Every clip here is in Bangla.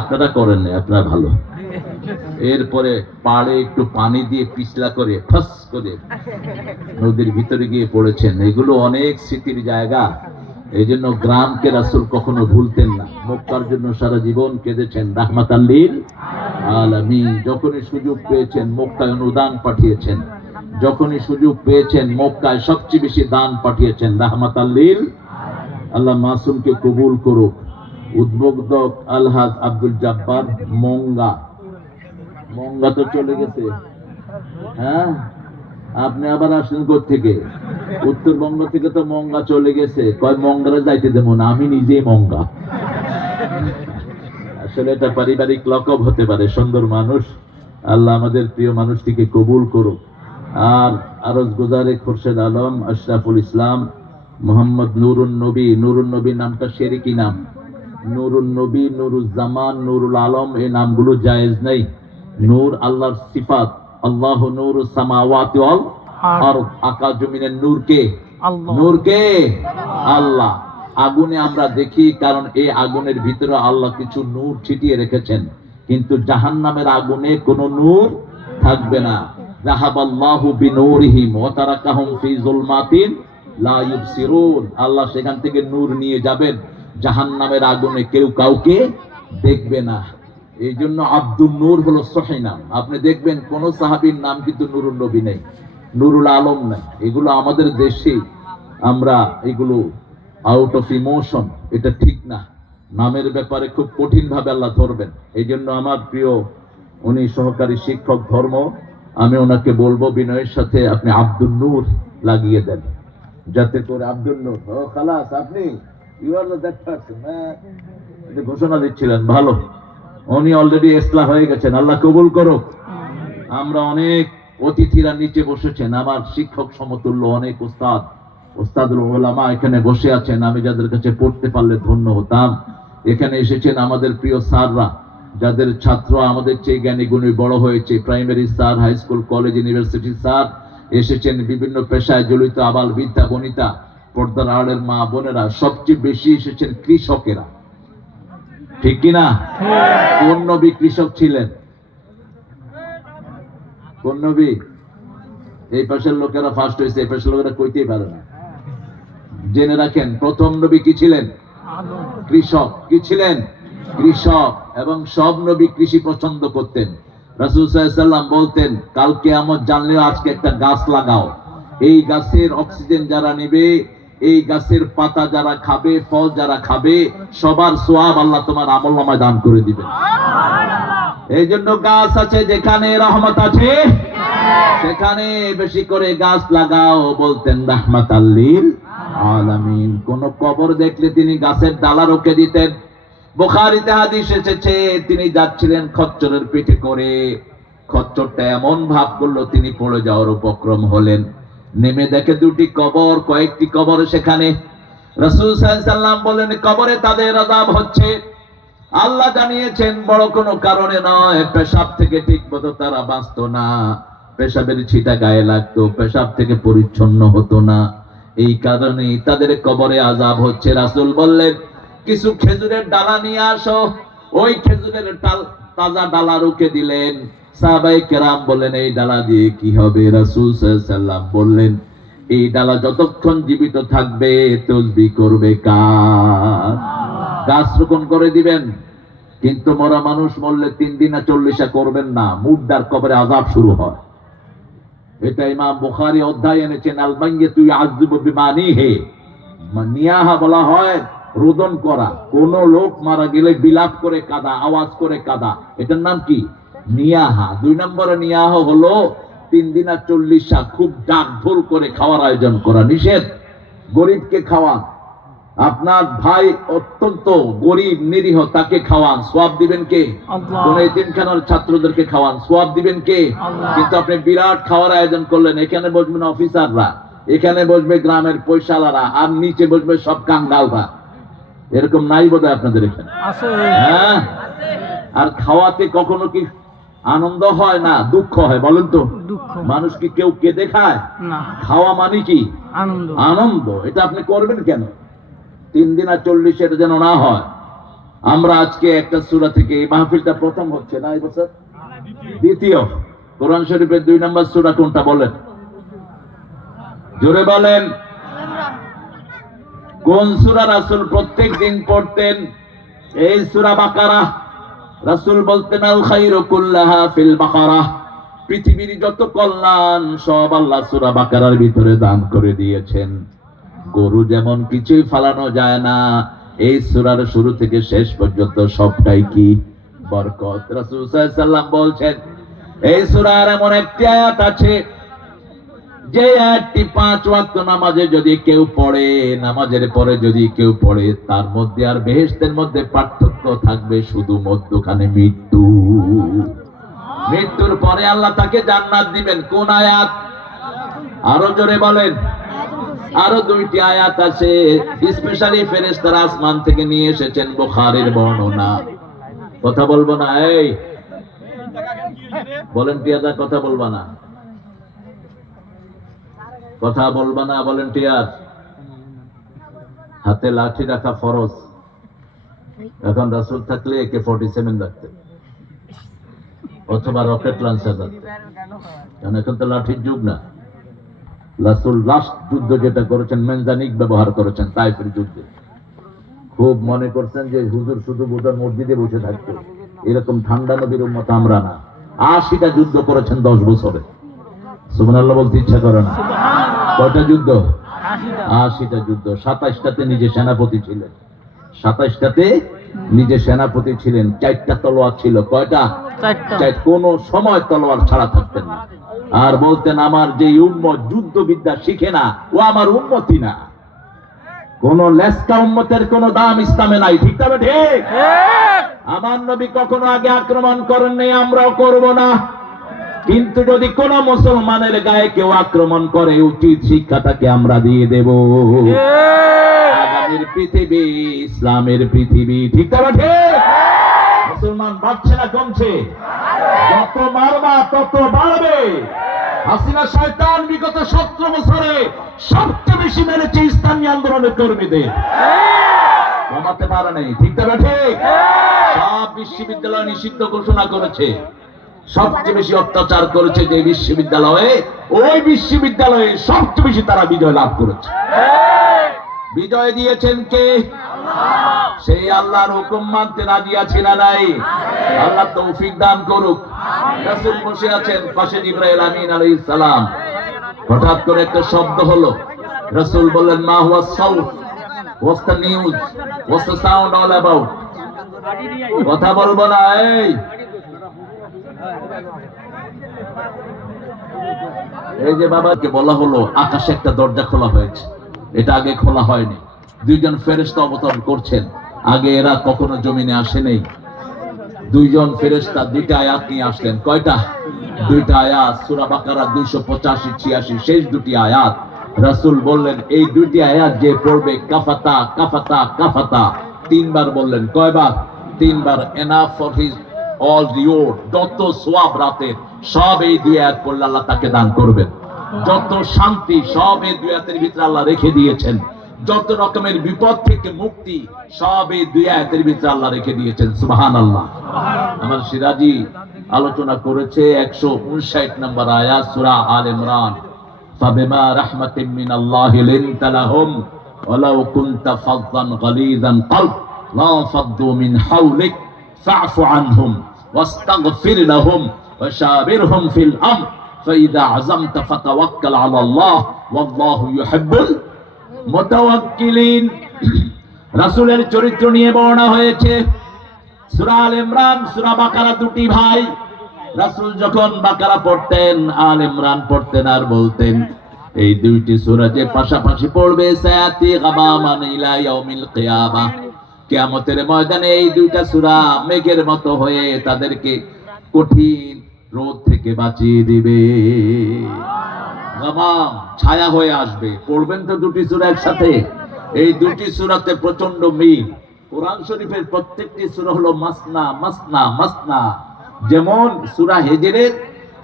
আপনারা করেন না, আপনারা ভালো। এরপরে পাড়ে একটু পানি দিয়ে পিছলা করে ফাস করে নদীর ভিতরে গিয়ে পড়েছেন। এগুলো অনেক স্মৃতির জায়গা। এই জন্য গ্রামকে রাসূল কখনো ভুলতেন না। মক্কার জন্য সারা জীবন কেঁদেছেন, রাহমাতাল লিল আলামিন। যখনই সুযোগ পেয়েছেন মক্কায় অনুদান পাঠিয়েছেন, যখনই সুযোগ পেয়েছেন মক্কায় সবচেয়ে বেশি দান পাঠিয়েছেন, রাহমাতাল লিল। আল্লাহ মাসুমকে কবুল করুক। উদ্বোধক আলহাজ আব্দুল জব্বার মঙ্গা তো চলে গেছে। হ্যাঁ, আপনি আবার আসলেন কোত্থেকে? উত্তরবঙ্গ থেকে তো মঙ্গা চলে গেছে। কয় মঙ্গারে যাইতে দেবো না, আমি নিজেই মঙ্গা। আসলে এটা পারিবারিক লকব হতে পারে। সুন্দর মানুষ, আল্লাহ আমাদের প্রিয় মানুষটিকে কবুল করুক। আর আরজ গুজারে খুরশেদ আলম, আশরাফুল ইসলাম, মোহাম্মদ নুরুন নবী। নুরুন নবী নামটা শিরকি নাম। নুরুন নবী, নুরুজ্জামান, নুরুল আলম এই নামগুলো জায়েজ নেই। নূর আল্লাহর সিফাত। আল্লাহ নূরুস সামাওয়াতি ওয়াল আরদ। আকাশ জমিনের নূর কে? নূর কে? আল্লাহ। আগুনে আমরা দেখি, কারণ এই আগুনের ভিতরে আল্লাহ কিছু নূর ছিটিয়ে রেখেছেন, কিন্তু জাহান্নামের আগুনে কোনো নূর থাকবে না। যাহাবাল্লাহু বিনূরিহিম ওয়া তারাকাহুম ফি যুলমাতিন লা ইউবসিরুন। আল্লাহ সেখান থেকে নূর নিয়ে যাবেন, জাহান্নামের আগুনে কেউ কাউকে দেখবে না। এই জন্য আব্দুল নূর হলো সহিহ নাম। আপনি দেখবেন কোন সাহাবীর নাম কিন্তু নুরুল নবী নেই, নুরুল আলম নাই। এগুলো আমাদের দেশে আমরা এগুলো আউট অফ ইমোশন, এটা ঠিক না। নামের ব্যাপারে খুব কঠিন ভাবে আল্লাহ ধরবেন। এই জন্য আমার প্রিয় উনি সহকারী শিক্ষক ধর্ম, আমি ওনাকে বলবো বিনয়ের সাথে আপনি আব্দুল নূর লাগিয়ে দেন, যাতে করে আব্দুল নূর। ও খালাস, আপনি ইউ আর দ্যাট পারসন। ঘোষণা দিচ্ছিলেন, ভালো। উনি অলরেডি ইসলাম হয়ে গেছেন, আল্লাহ কবুল করুক। আমরা অনেক অতিথিরা নিচে বসেছেন, আমার শিক্ষক সমতুল্য অনেক ওস্তাদুল উলামা এখানে বসে আছেন। আমি যাদের কাছে পড়তে পারলে ধন্য হতাম। এখানে এসেছেন আমাদের প্রিয় স্যাররা, যাদের ছাত্র আমাদের চেয়ে জ্ঞানী গুণী বড় হয়েছে। Primary sir, high school, college, university sir এসেছেন। বিভিন্ন পেশায় জড়িত আবাল বিদ্যা বনিতা, পর্দার আড়ের মা বোনেরা, সবচেয়ে বেশি এসেছেন কৃষকেরা। ঠিক কিনা? কোন নবী কৃষক ছিলেন? কোন নবী? এই পাশের লোকেরা ফার্স্ট হয়েছে, এই পাশের লোকেরা কইতেই পারে না। জেনে রাখেন, প্রথম নবী কি ছিলেন? কৃষক। কি ছিলেন? কৃষক। এবং সব নবী কৃষি পছন্দ করতেন। রাসূল সাল্লাল্লাহু আলাইহি ওয়াসাল্লাম বলতেন, কাল কিয়ামত জানলেও আজকে একটা গাছ লাগাও। এই গাছের অক্সিজেন যারা নেবে, এই গাছের পাতা যারা খাবে, ফল যারা খাবে, সবার সওয়াব আল্লাহ তোমার আমলনামায় দান করে দিবেন। এই জন্য গাছ আছে যেখানে রহমত আছে, সেখানে বেশি করে গাছ লাগাও, বলতেন রাহমাতাল লিল আলামিন। কোন কবর দেখলে তিনি গাছের ডালা রুখে দিতেন। বুখারীতে হাদিস এসেছে, তিনি যাচ্ছিলেন খচ্চরের পিঠে করে, খচ্চরটা এমন ভাব করলো তিনি পড়ে যাওয়ার উপক্রম হলেন। নেমে দেখে দুটি কবর, কয়েকটি কবর সেখানে। রাসূল সাল্লাল্লাহু আলাইহি ওয়াসাল্লাম বলেন, কবরে তাদের আযাব হচ্ছে। আল্লাহ জানিয়েছেন বড় কোনো কারণে নয়, পেশাব থেকে ঠিকমতো তারা বাঁচতো না, পেশাবের ছিটা গায়ে লাগতো, পেশাব থেকে পরিচ্ছন্ন হতো না, এই কারণে তাদের কবরে আযাব হচ্ছে। রাসূল বললেন, কিছু খেজুরের ডালা নিয়ে আসো। ওই খেজুরের তাজা ডালা রুখে দিলেন। সাহাবায়ে কেরাম বললেন, এই ডালা দিয়ে কি হবে? রাসূল সাল্লাল্লাহু আলাইহি ওয়াসাল্লাম বললেন, এই ডালা যতক্ষণ জীবিত থাকবে তাসবিহ করবে কার? গাছ রোপণ করে দিবেন, কিন্তু মরা মানুষ মরলে 3 দিন না 40 করবেন না, মুর্দার কবরে আযাব শুরু হয়। এটা ইমাম বুখারী অধ্যায় এনেছেন, আল মাইয়াতু ইয়াযযুবু বিমানিহি। নিয়াহা বলা হয় রোদন করা। কোন লোক মারা গেলে বিলাপ করে কাঁদা, আওয়াজ করে কাঁদা, এটার নাম কি? নিয়াহা। 2 নম্বরে নিয়াহা হলো 3 দিন আর 40 খুব ডাক ঢোল করে খাওয়ার আয়োজন করা। নিষেধ। গরিবকে খাওয়ান, আপনার ভাই অত্যন্ত গরিব নিরীহ, তাকে খাওয়ান, সওয়াব দিবেন কে? আল্লাহ। কোন এতিমখানার ছাত্রদেরকে খাওয়ান, সওয়াব দিবেন কে? আল্লাহ। কিন্তু আপনি বিরাট খাওয়ার আয়োজন করলেন, এখানে বসবেন অফিসাররা, এখানে বসবে গ্রামের পয়সালারা, আর নিচে বসবে সব কাঙ্গালরা। এরকম নাই বোধহয় আপনাদের এখানে? আছে। হ্যাঁ। আর খাওয়াতে কখনো কি আনন্দ হয় না দুঃখ হয়? বলেন তো। মানুষ কি কেউ কেঁদে খায়? না। খাওয়া মানে কি? আনন্দ। আনন্দ। এটা আপনি করবেন কেন? 3 দিন আর 40 এটা যেন না হয়। আমরা আজকে একটা সূরা থেকে, এই মাহফিলটা প্রথম হচ্ছে না এই বছর, দ্বিতীয়। কোরআন শরীফের 2 নম্বর সূরা কোনটা বলেন, জোরে বলেন। কোন সূরা রাসূল প্রত্যেক দিন পড়তেন? এই সূরা বাকারা। রাসূল বলতেন আল খায়রু কুল্লাহা ফিল বাকারা, পৃথিবীর যত কল্যাণ সব আল্লাহ সূরা বাকারার ভিতরে দান করে দিয়েছেন। গরু যেমন কিছুই ফালানো যায় না, এই সূরার শুরু থেকে শেষ পর্যন্ত সবটাই কি বরকত। রাসূল সাল্লাল্লাহু আলাইহি ওয়াসাল্লাম বলছেন এই সূরার এমন একটি আয়াত আছে যে আয়াতটি 5 ওয়াক্ত নামাজে যদি কেউ পড়ে, নামাজের পরে যদি কেউ পড়ে, তার মধ্যে আর বেহেশতের মধ্যে পার্থক্য থাকবে শুধু মধ্যখানে মৃত্যু। মৃত্যুর পরে আল্লাহ তাকে জান্নাত দিবেন। কোন আয়াত? আরো জোরে বলেন। আরো 2টি আয়াত আছে, স্পেশালি ফেরেশতারা আসমান থেকে নিয়ে এসেছেন, বুখারীর বর্ণনা। কথা বলবো না, এই ভলান্টিয়াররা কথা বলবা না, কথা বলবা না ভলান্টিয়ার। হাতে লাঠি রাখা ফরজ। এখন রাসূল থাকলে AK-47 রাখতেন অথবা রকেট লঞ্চার রাখতেন, কারণ এখন তো লাঠির যুগ না। রাসূল লাস্ট যুদ্ধ যেটা করেছেন মেনজানিক ব্যবহার করেছেন তাইফের যুদ্ধে। খুব মনে করছেন যে হুজুর শুধু বোঝার মসজিদে বসে থাকতো, এরকম ঠান্ডা নবীর উম্মত আমরা না। 80টা যুদ্ধ করেছেন 10 বছরে। সুবহানাল্লাহ বলতে ইচ্ছা করে না? কয়টা যুদ্ধ? 80টা যুদ্ধ। 27টাতে নিজে সেনাপতি ছিলেন, 27টাতে নিজে সেনাপতি ছিলেন। 4টা তলোয়ার ছিল। কয়টা? 4টা। কোন সময় তলোয়ার ছাড়া থাকতেন না। আর বলতেন আমার যে উম্মত যুদ্ধ বিদ্যা শিখে না ও আমার উম্মতই না। কোন লেসকা উম্মতের কোন দাম ইসলামে নাই। ঠিক তবে ঠিক? আমার নবী কখনো আগে আক্রমণ করেন নাই, আমরাও করব না। কিন্তু যদি কোন মুসলমানের গায়ে কেউ আক্রমণ করে, উচিত শিক্ষা তাকে আমরা দিয়ে দেব। আগামীর পৃথিবী ইসলামের পৃথিবী। ঠিক তবে ঠিক? মুসলমান বাড়ছে না কমছে? যত মারবা তত বাড়বে। হাসিনা শয়তান বিগত 17 বছরে সবচেয়ে বেশি মেরেছে ইসলামী আন্দোলনের কর্মীদের, কমাতে পারে নাই। ঠিক তবে ঠিক? সব বিশ্ববিদ্যালয় নিষিদ্ধ ঘোষণা করেছে। সবচেয়ে বেশি অত্যাচার করেছে যে বিশ্ববিদ্যালয়ে, ওই বিশ্ববিদ্যালয়ে সবচেয়ে বেশি তারা বিজয় লাভ করেছে। বিজয় দিয়েছেন কে? সেই আল্লাহর হুকুম মানতে রাজি আছি না নাই? আল্লাহ তৌফিক দান করুক। রাসূল বসে আছেন, পাশে জিবরাইল আমিন আলাইহিস সালাম। হঠাৎ করে একটা শব্দ হলো। রাসূল বললেন মা হুয়া সাউট, what's the news, what's the sound all about? কথা বলবো না, এই যে বাবাকে বলা হলো আকাশে একটা দরজা খোলা হয়েছে, এটা আগে খোলা হয়নি। 2 জন ফেরেশতা অবতরণ করছেন, আগে এরা কখনো জমিনে আসে নাই। 2 জন ফেরেশতা 2টা আয়াত নিয়ে আসলেন। কয়টা? 2টা আয়াত। সূরা বাকারা 285-86 শেষ 2টি আয়াত। রাসূল বললেন এই 2টি আয়াত যে পড়বে কাফাতা কাফাতা কাফাতা 3 বার বললেন। কয়বার? 3 বার। Enough for his all reward. যত সওয়াব রাতে সব এই 2 আয়াত পড়লে আল্লাহ তাকে দান করবেন। যত শান্তি সব এই 2 আয়াতের ভিতরে আল্লাহ রেখে দিয়েছেন। যত রকমের বিপদ থেকে মুক্তি সব এই 2 আয়াতের ভিতরে আল্লাহ রেখে দিয়েছেন। সুবহানাল্লাহ। আমার সিরাজি আলোচনা করেছে 159 নম্বর আয়াত সূরা আল ইমরান। ফাবিমা রাহমাতিন মিনাল্লাহি লিনতা লাহুম ওয়ালাউ কুনতা ফাযযান গালিযান কলব লা ফাদ্দু মিন হাওলিক ফা'ফু আনহুম ওয়াস্তাগফির লাহুম ওয়াশাবিরহুম ফিল আমর ফাইযা আযামতা ফাতাওয়াক্কাল আলাল্লাহ ওয়াল্লাহু ইউহিব্বুল মুতাওয়াক্কিলিন। রাসূলের চরিত্র নিয়ে বর্ণনা হয়েছে সূরা আল ইমরান, সূরা বাকারা 2টি ভাই। রাসূল যখন বাকারা পড়তেন, আল ইমরান পড়তেন আর বলতেন এই 2টি সূরা যে পাশাপাশি পড়বে সায়াতি গামামান ইলা ইয়াউমিল কিয়ামাহ, কিয়ামতের ময়দানে এই 2টা সূরা মেঘের মতো হয়ে তাদেরকে কঠিন রোদ থেকে বাঁচিয়ে দিবে। গামাম ছায়া হয়ে আসবে। পড়বেন তো 2টি সূরা একসাথে। এই 2টি সূরাতে প্রচন্ড মিল। কোরআন শরীফের প্রত্যেকটি সূরা হলো মাসনা মাসনা মাসনা। যেমন সূরা হিজরের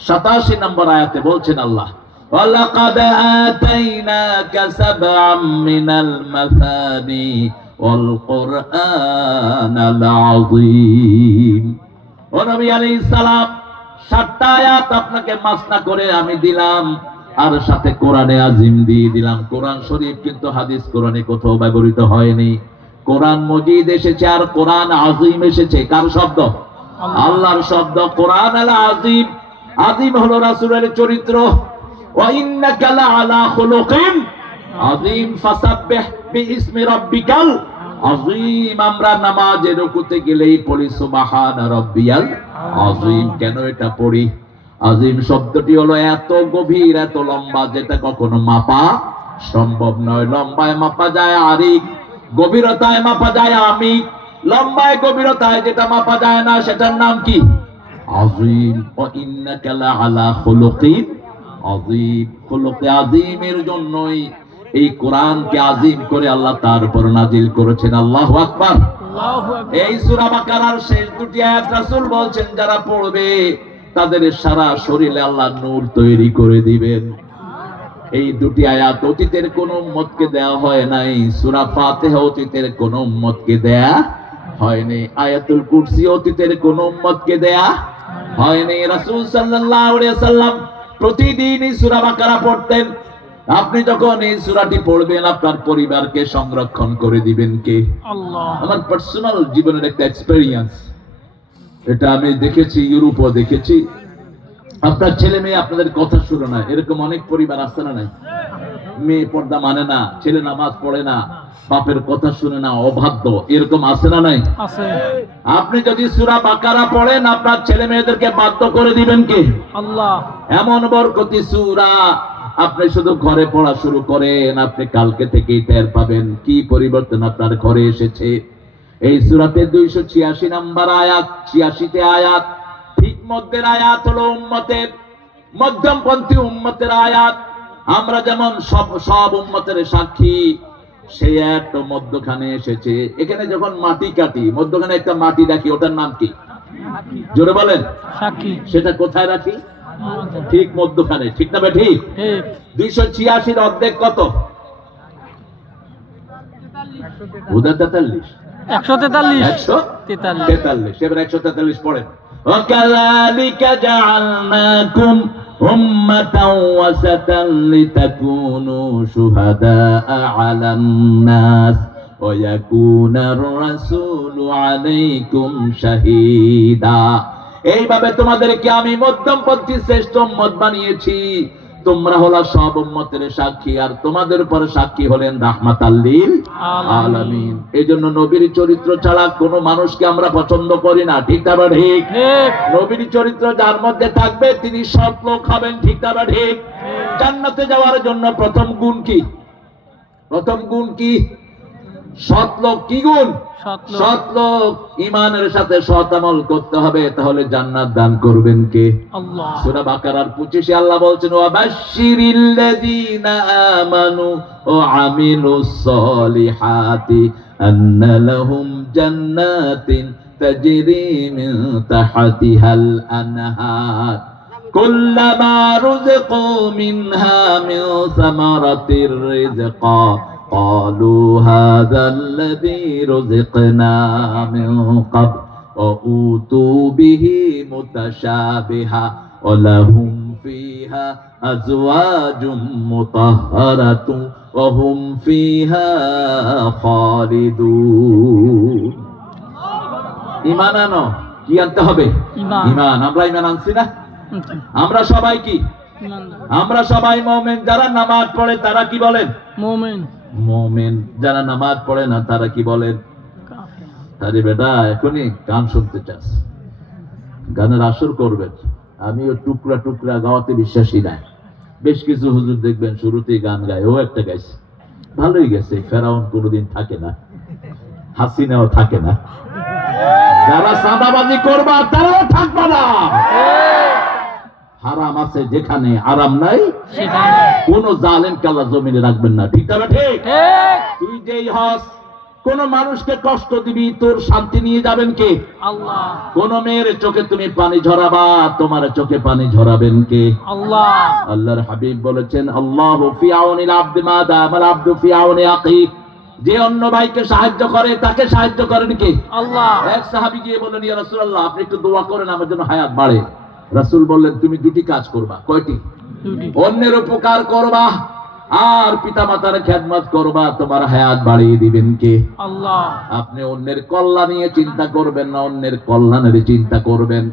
87 নম্বর আয়াতে বলছেন আল্লাহ ওয়ালাকাদ আতাইনাকা সাবআম মিনাল মাসানি ওয়াল কুরআনাল আযীম। ও নবী আলাইহিস সালাম, 7টা আয়াত আপনাকে মাসনা করে আমি দিলাম, আর সাথে কোরআনে আজিম দিয়ে দিলাম। কোরআন শরীফ কিন্তু হাদিস কোরআনে কোথাও ব্যবহৃত হয়নি। কোরআন মজিদ এসেছে আর কোরআন আজিম এসেছে। কার শব্দ? আল্লাহর শব্দ। কোরআন আল আজিম, আজিম হলো রাসূলের চরিত্র। ওয়া ইন্নাকা লাআলা খুলুকিন আজিম ফাসাব্বিহ বিইসমি রাব্বিকাল আজিম। আমরা নামাজে রুকুতে গেলেই পড়ি সুবহানা রাব্বিয়াল আজিম। কেন এটা পড়ি? আজিম শব্দটি হলো এত গভীর, এত লম্বা, যেটা কখনো মাপা সম্ভব নয়। লম্বায় মাপা যায় আরিক, গভীরতায় মাপা যায় আমিক। লম্বায় গভীরতায় যেটা মাপা যায় না, সেটার নাম কি? আজিম। ওয়া ইন্নাকা লাআলা খুলুকিন আজিম। খুলুকে আজিমের জন্যই এই কোরআনকে আজিম করে আল্লাহ তার উপর নাজিল করেছেন। আল্লাহু আকবার। এই সূরা বাকারার শেষ দুটি আয়াত রাসূল বলছেন, যারা পড়বে তাদের সারা শরীরে আল্লাহ নূর তৈরি করে দিবেন। এই দুটি আয়াত অতীতের কোন উম্মতকে দেয়া হয় নাই। সূরা ফাতিহা অতীতের কোন উম্মতকে দেয়া হয়নি। আয়াতুল কুরসি অতীতের কোন উম্মতকে দেয়া হয়নি। রাসূল সাল্লাল্লাহু আলাইহি ওয়াসাল্লাম প্রতিদিন এই সূরা বাকারা পড়তেন। আপনি যখন এই সূরাটি পড়বেন, আপনার পরিবারকে সংরক্ষণ করে দিবেন কে? আল্লাহ। আমার পার্সোনাল জীবনের একটা এক্সপেরিয়েন্স, এটা আমি দেখেছি, ইউরোপও দেখেছি। আপনার ছেলে মেয়ে আপনাদের কথা শুনে না, এরকম অনেক পরিবার আছে না নাই? মেয়ে পর্দা মানে না, ছেলে নামাজ পড়ে না, বাপের কথা শুনে না, অবাধ্য, এরকম আছে না নাই? আছে। আপনি যদি সূরা বাকারা পড়েন, আপনার ছেলে মেয়েদেরকে বাধ্য করে দিবেন কে? আল্লাহ। এমন বরকতি সূরা, আপনি শুধু ঘরে পড়া শুরু করেন, আপনি কালকে থেকেই টের পাবেন কি পরিবর্তন আপনার ঘরে এসেছে। এই সূরাতে 286 নম্বর আয়াত, 86তে আয়াত, ঠিক মধ্যের আয়াত হলো উম্মতের, মধ্যমপন্থী উম্মতের আয়াত। আমরা যেমন সব উম্মতের সাক্ষী, সেই একটা মধ্যখানে এসেছে। এখানে যখন মাটি কাটি, মধ্যখানে একটা মাটি রাখি, ওটার নাম কি? জোরে বলেন। সাক্ষী। সেটা কোথায় রাখি? ঠিক মধ্যখানে, ঠিক না? ঠিক। 286 অর্ধেক কত? 143। 143। এবার 143 পড়েন। وَكَذَلِكَ جَعَلْنَاكُمْ أُمَّةً وَسَطًا لِتَكُونُوا شُهَدَاءَ عَلَى النَّاسِ وَيَكُونَ الرَّسُولُ عَلَيْكُمْ شَهِيدًا। এইভাবে তোমাদেরকে আমি মধ্যমপন্থী শ্রেষ্ঠ উম্মত বানিয়েছি। তোমরা হলো সব উম্মতের সাক্ষী, আর তোমাদের উপর সাক্ষী হলেন রাহমাতাল লিল আলামিন। এজন্য নবীর চরিত্র ছাড়া কোনো মানুষকে আমরা পছন্দ করি না, ঠিক না? ঠিক। নবীর চরিত্র যার মধ্যে থাকবে তিনি সৎ লোক হবেন, ঠিক না? ঠিক। জান্নাতে যাওয়ার জন্য প্রথম গুণ কি? প্রথম গুণ কি? সৎ লোক। কি গুণ? সৎ লোক। ঈমানের সাথে সৎ আমল করতে হবে, তাহলে জান্নাত দান করবেন কে? আল্লাহ। সূরা বাকারার 25-এ আল্লাহ বলছেন, ওয়াবাশশিরিল্লাযীনা আমানু ওয়া আমিলুস সলিহাতি আন্না লাহুম জান্নাতিন তাজরি মিন তাহতিহাল আনহার কুল্লামা রুযিকু মিনহা মিন সামারাতির রিজকা قالوا هذا الذي رزقنا من قبل وأوتوا به متشابها ولهم فيها أزواج مطهرة وهم فيها خالدون। ঈমান আনো। কি আনতে হবে? ঈমান। আমরা ঈমান আনছি না? আমরা সবাই কি? আমরা সবাই মুমিন। যারা নামাজ পড়ে তারা কি বলেন? মুমিন। মুমিন। যারা নামাজ পড়ে না তারা কি বলেন? আরে বেটা, এখনই গান শুনতে চাস, গানের আসর করবেন। আমিও টুকরা টুকরা গাওয়াতে বিশ্বাসী নাই। বেশ কিছু হুজুর দেখবেন শুরুতেই গান গায়, ও একটা গাইছে, ভালোই গেছে। ফেরাউন কোনোদিন থাকে না, হাসিনাও থাকে না। যারা সাদাবাজি করবা তারাও থাকবে না। হারাম আছে যেখানে, আরাম নাই সেখানে। কোন জালেমকে আল্লাহ জমিনে রাখবেন না, ঠিক না? ঠিক। তুই যেই হস, কোন মানুষকে কষ্ট দিবি, তোর শান্তি নিয়ে যাবেন কে? আল্লাহ। কোন মেয়ের চোখে তুমি পানি ঝরাবা, তোমার চোখে পানি ঝরাবেন কে? আল্লাহ। আল্লাহর হাবিব বলেছেন, আল্লাহু ফি আউনিল আবদি মা দামাল আবদু ফি আউনি আখি। যে অন্য ভাইকে সাহায্য করে তাকে সাহায্য করেন কে? আল্লাহ। এক সাহাবী গিয়ে বললেন, ইয়া রাসূলুল্লাহ, আপনি একটু দোয়া করেন আমার জন্য হায়াত বাড়ে। রাসূল বললেন, তুমি দুটি কাজ করবা। কয়টি? দুটি। অন্যের উপকার করবা আর পিতামাতার খেদমত করবা, তোমার হায়াত বাড়িয়ে দিবেন কে? আল্লাহ। আপনি অন্যের কল্যাণ নিয়ে চিন্তা করবেন না, অন্যের কল্যাণের চিন্তা করবেন।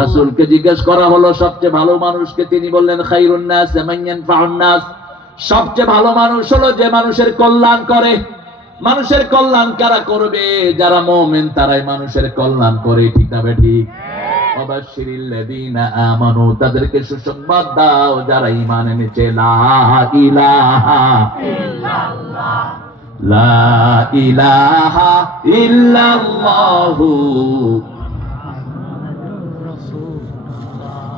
রাসূলকে জিজ্ঞেস করা হলো সবচেয়ে ভালো মানুষকে, তিনি বললেন খায়রুন নাস মান ইয়ানফাউন নাস, সবচেয়ে ভালো মানুষ হলো যে মানুষের কল্যাণ করে। মানুষের কল্যাণ কারা করবে? যারা মুমিন তারাই মানুষের কল্যাণ করে, ঠিক না ঠিক? ওয়াবাশশিরিল্লাযীনা আমানু, তাদেরকে সুসংবাদ দাও যারা ঈমান এনেছে। লা ইলাহা ইল্লাল্লাহ, লা ইলাহা ইল্লাল্লাহু।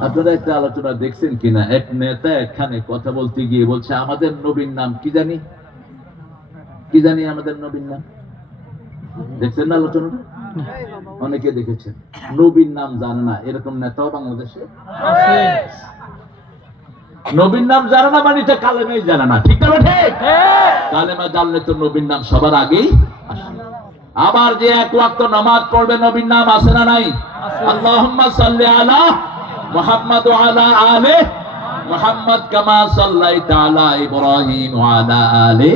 আপনারা একটা আলোচনা দেখছেন কিনা, এক নেতা এখানে কথা বলতে গিয়ে বলছে আমাদের নবীর নাম কি জানি, কি জানি আমাদের নবীর নাম। দেখছেন না আলোচনাটা? অনেকে দেখেছেন। নবীর নাম জানে না এরকম নেতাও বাংলাদেশে আছে। নবীর নাম জানে না মানে এটা কালেমাই জানে না, ঠিক না ঠিক? কালেমা জানলে তো নবীর নাম সবার আগেই আসে। আবার যে এক ওয়াক্ত নামাজ পড়বে নবীর নাম আছে না নাই? আল্লাহুম্মা সাল্লি আলা মুহাম্মাদ ওয়া আলা আলি মুহাম্মাদ কামা সাল্লাইতা আলা ইব্রাহিম ওয়া আলা আলি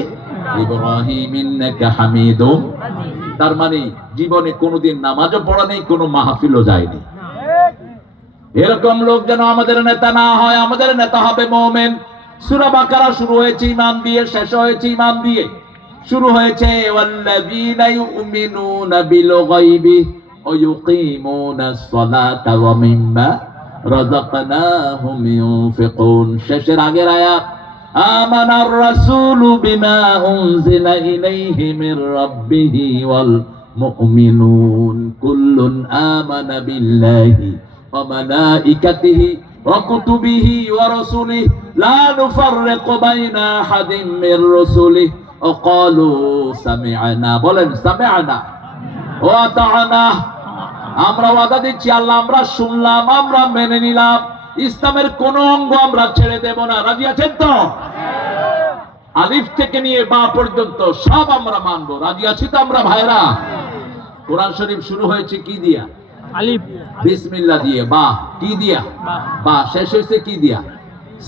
ইব্রাহিম ইন্নাকা হামিদুম। তার মানে জীবনে কোনোদিন নামাজও পড়া নেই, কোনো মাহফিলও যায়নি। এরকম লোক যেন আমাদের নেতা না হয়। আমাদের নেতা হবে মুমিন। সূরা বাকারা শুরু হয়েছে ঈমান দিয়ে, শেষ হয়েছে ঈমান দিয়ে। শুরু হয়েছে ওয়াল্লাযীনা ইউমিনুনা বিল গায়বি ওয়া ইউকিমুনাস সালাতা ওয়া মিম্মা রাযাকনাহুম ইউনফিকুন। শেষের আগের আয়াত আমানার রাসূলু বিমা উনজিলা ইলাইহি মির রাব্বিহি ওয়াল মুমিনুন কুল্লুন আমানা বিল্লাহি ওয়া মালাইকাতিহি ওয়া কুতুবিহি ওয়া রাসূলিহি লা নুফাররিকু বাইনা আহাদিন মির রাসূলিহি ওয়া ক্বালু সামি'না। বলেন সামি'না ওয়া আতা'না। আমরা ওয়াদা দিচ্ছি আল্লাহ, আমরা শুনলাম, আমরা মেনে নিলাম, ইসলামের কোন অঙ্গ আমরা ছেড়ে দেব না। রাজি আছেন তো? আলিফ থেকে নিয়ে বা পর্যন্ত সব আমরা মানবো। রাজি আছি তো আমরা ভাইরা? কোরআন শরীফ শুরু হয়েছে কি দিয়া? আলিফ। বিসমিল্লাহ দিয়ে। বা কি দিয়া? বা শেষ হয়েছে কি দিয়া?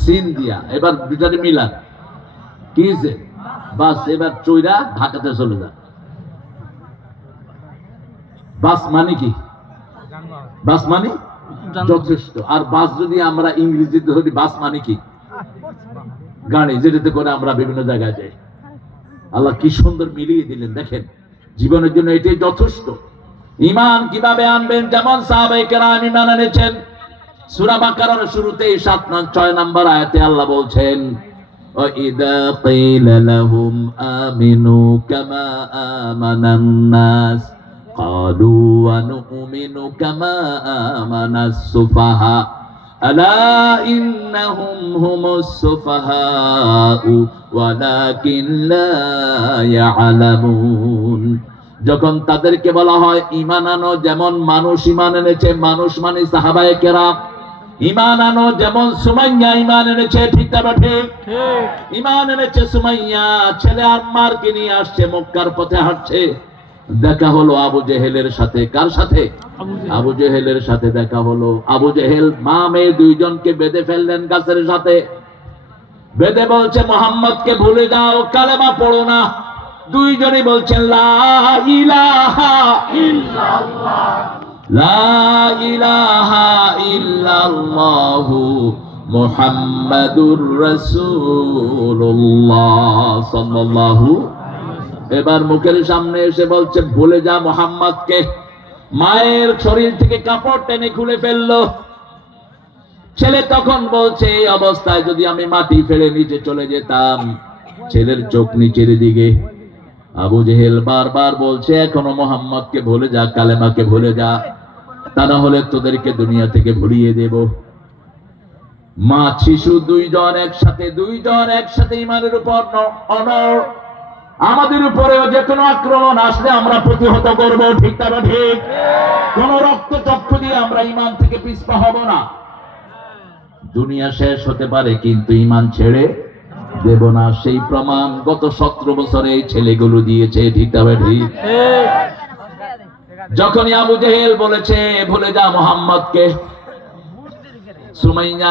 সিন দিয়া। এবার দুটারে মিলান। কি যে বাস, এবার চইরা ঢাকাতে চলে যান। বাস মানে কি? বাস মানে যথেষ্ট। আর বাস যদি আমরা ইংরেজিতে ধরি, বাস মানে কি? গাড়ি, যেটাতে করে আমরা বিভিন্ন জায়গায় যাই। আল্লাহ কি সুন্দর মিলিয়ে দিলেন, দেখেন জীবনের জন্য এটাই যথেষ্ট। ঈমান কিভাবে আনবেন? যেমন সাহাবায়ে কেরাম ঈমান এনেছেন। সূরা বাকারার শুরুতেই 6 নম্বর আয়াতে আল্লাহ বলছেন وَإِذَا قِيلَ لَهُمْ آمِنُوا كَمَا آمَنَ النَّاسُ قَالُوا وَنُؤْمِنُ كَمَا آمَنَ السُّفَهَاءُ أَلَا إِنَّهُمْ هُمُ السُّفَهَاءُ وَلَكِنْ لَا يَعْلَمُونَ। যখন তাদেরকে বলা হয় ঈমান আনো, যেমন মানুষ ঈমান এনেছে, মানুষ মানে সাহাবায়ে কেরাম। ঈমান আনো যেমন সুমাইয়া ঈমান এনেছে, ঠিক না ঠিক? ঈমান এনেছে সুমাইয়া, ছেলে আম্মারকে নিয়ে আসছে, মক্কার পথে হাঁটছে। দেখা হলো আবু জেহেলের সাথে। কার সাথে? আবু জেহেলের সাথে দেখা হলো। আবু জেহেল মা মেয়ে দুইজনকে বেঁধে ফেললেন গাছের সাথে। বেঁধে বলছে মুহাম্মদকে ভুলে যাও, কালেমা পড়ো না। দুইজনই বলছেন লা ইলাহা ইল্লাল্লাহ, লা ইলাহা ইল্লাল্লাহু মুহাম্মাদুর রাসূলুল্লাহ সাল্লাল্লাহু। এবার মুখের সামনে এসে বলছে ভুলে যা মুহাম্মদকে। মায়ের শরীর থেকে কাপড় টেনে খুলে ফেললো। ছেলে তখন বলছে এই অবস্থায় যদি আমি মাটি ফেলে নিচে চলে যেতাম। ছেলের চোখ নিচের দিকে। আবু জেহেল বারবার বলছে এখনো মুহাম্মদকে ভুলে যা, কালেমাকে ভুলে যা, তা না হলে তোদেরকে দুনিয়া থেকে ভুলিয়ে দেব। মা শিশু দুইজন একসাথে ঈমানের উপর অনড়। আমাদের উপরেও যে কোনো আক্রমণ আসলে আমরা প্রতিহত করব, ঠিক না ঠিক? কোন রক্তচক্ষু দিয়ে আমরা ঈমান থেকে পিছপা হব না। দুনিয়া শেষ হতে পারে কিন্তু ঈমান ছেড়ে দেব না। সেই প্রমাণ গত 17 বছরে এই ছেলেগুলো দিয়েছে। ঠিক না ঠিক? যখনই আবু জেহেল বলেছে ভুলে যা মোহাম্মদকে, সুমাইয়া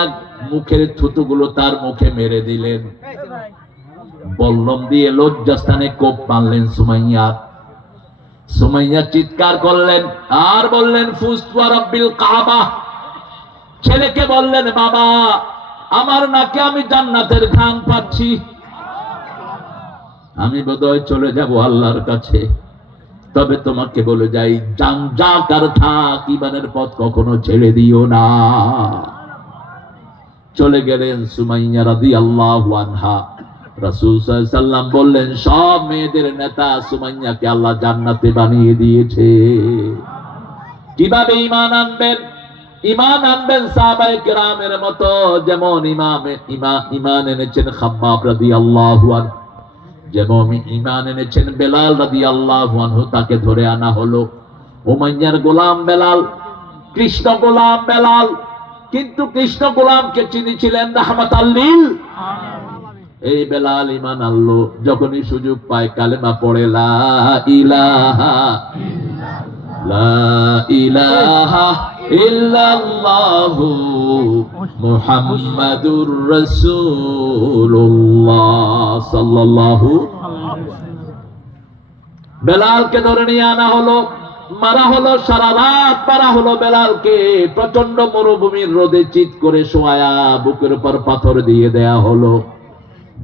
মুখের থুতুগুলো তার মুখে মেরে দিলেন, বল্লম দিয়ে লজ্জাস্থানে কোপ মারলেন সুমাইয়া। সুমাইয়া চিৎকার করলেন আর বললেন ফুস্তু রাব্বিল কাবা। ছেলেকে বললেন বাবা, আমার নাকে আমি জান্নাতের ঘ্রাণ পাচ্ছি, আমি বোধহয় চলে যাব আল্লাহর কাছে। তবে তোমাকে বলে যাই, যাকার থাক, ইমানের পথ কখনো ছেড়ে দিও না। চলে গেলেন সুমাইয়া রাদিয়াল্লাহু আনহা। রাসূল সাল্লাল্লাহু আলাইহি ওয়াসাল্লাম বললেন, সব মেয়েদের নেতা সুমাইয়াকে আল্লাহ জান্নাতে বানিয়ে দিয়েছে। কিভাবে ঈমান আনবেন? ঈমান আনবেন সাহাবায়ে কেরামের মতো, যেমন ঈমান এনেছেন খাব্বাব রাদিয়াল্লাহু আনহু, যেমন ঈমান এনেছেন বেলাল রাদিয়াল্লাহু আনহু। তাকে ধরে আনা হলো। উমাইয়ার গোলাম বেলাল, কৃষ্ণ গোলাম বেলাল, কিন্তু কৃষ্ণ গোলামকে চিনিছিলেন রাহমাতাল লিল আলামিন। এই বেলাল ঈমান আনলো, যখনই সুযোগ পায় কালেমা পড়ে লা ইলাহা ইল্লাল্লাহু মুহাম্মাদুর রাসূলুল্লাহ সাল্লাল্লাহু। বেলালকে ধরে নিয়ে আনা হলো, মারা হলো, সারা রাত মারা হলো বেলালকে। প্রচন্ড মরুভূমির রোদে চিৎ করে শোয়া, বুকের উপর পাথর দিয়ে দেয়া হলো।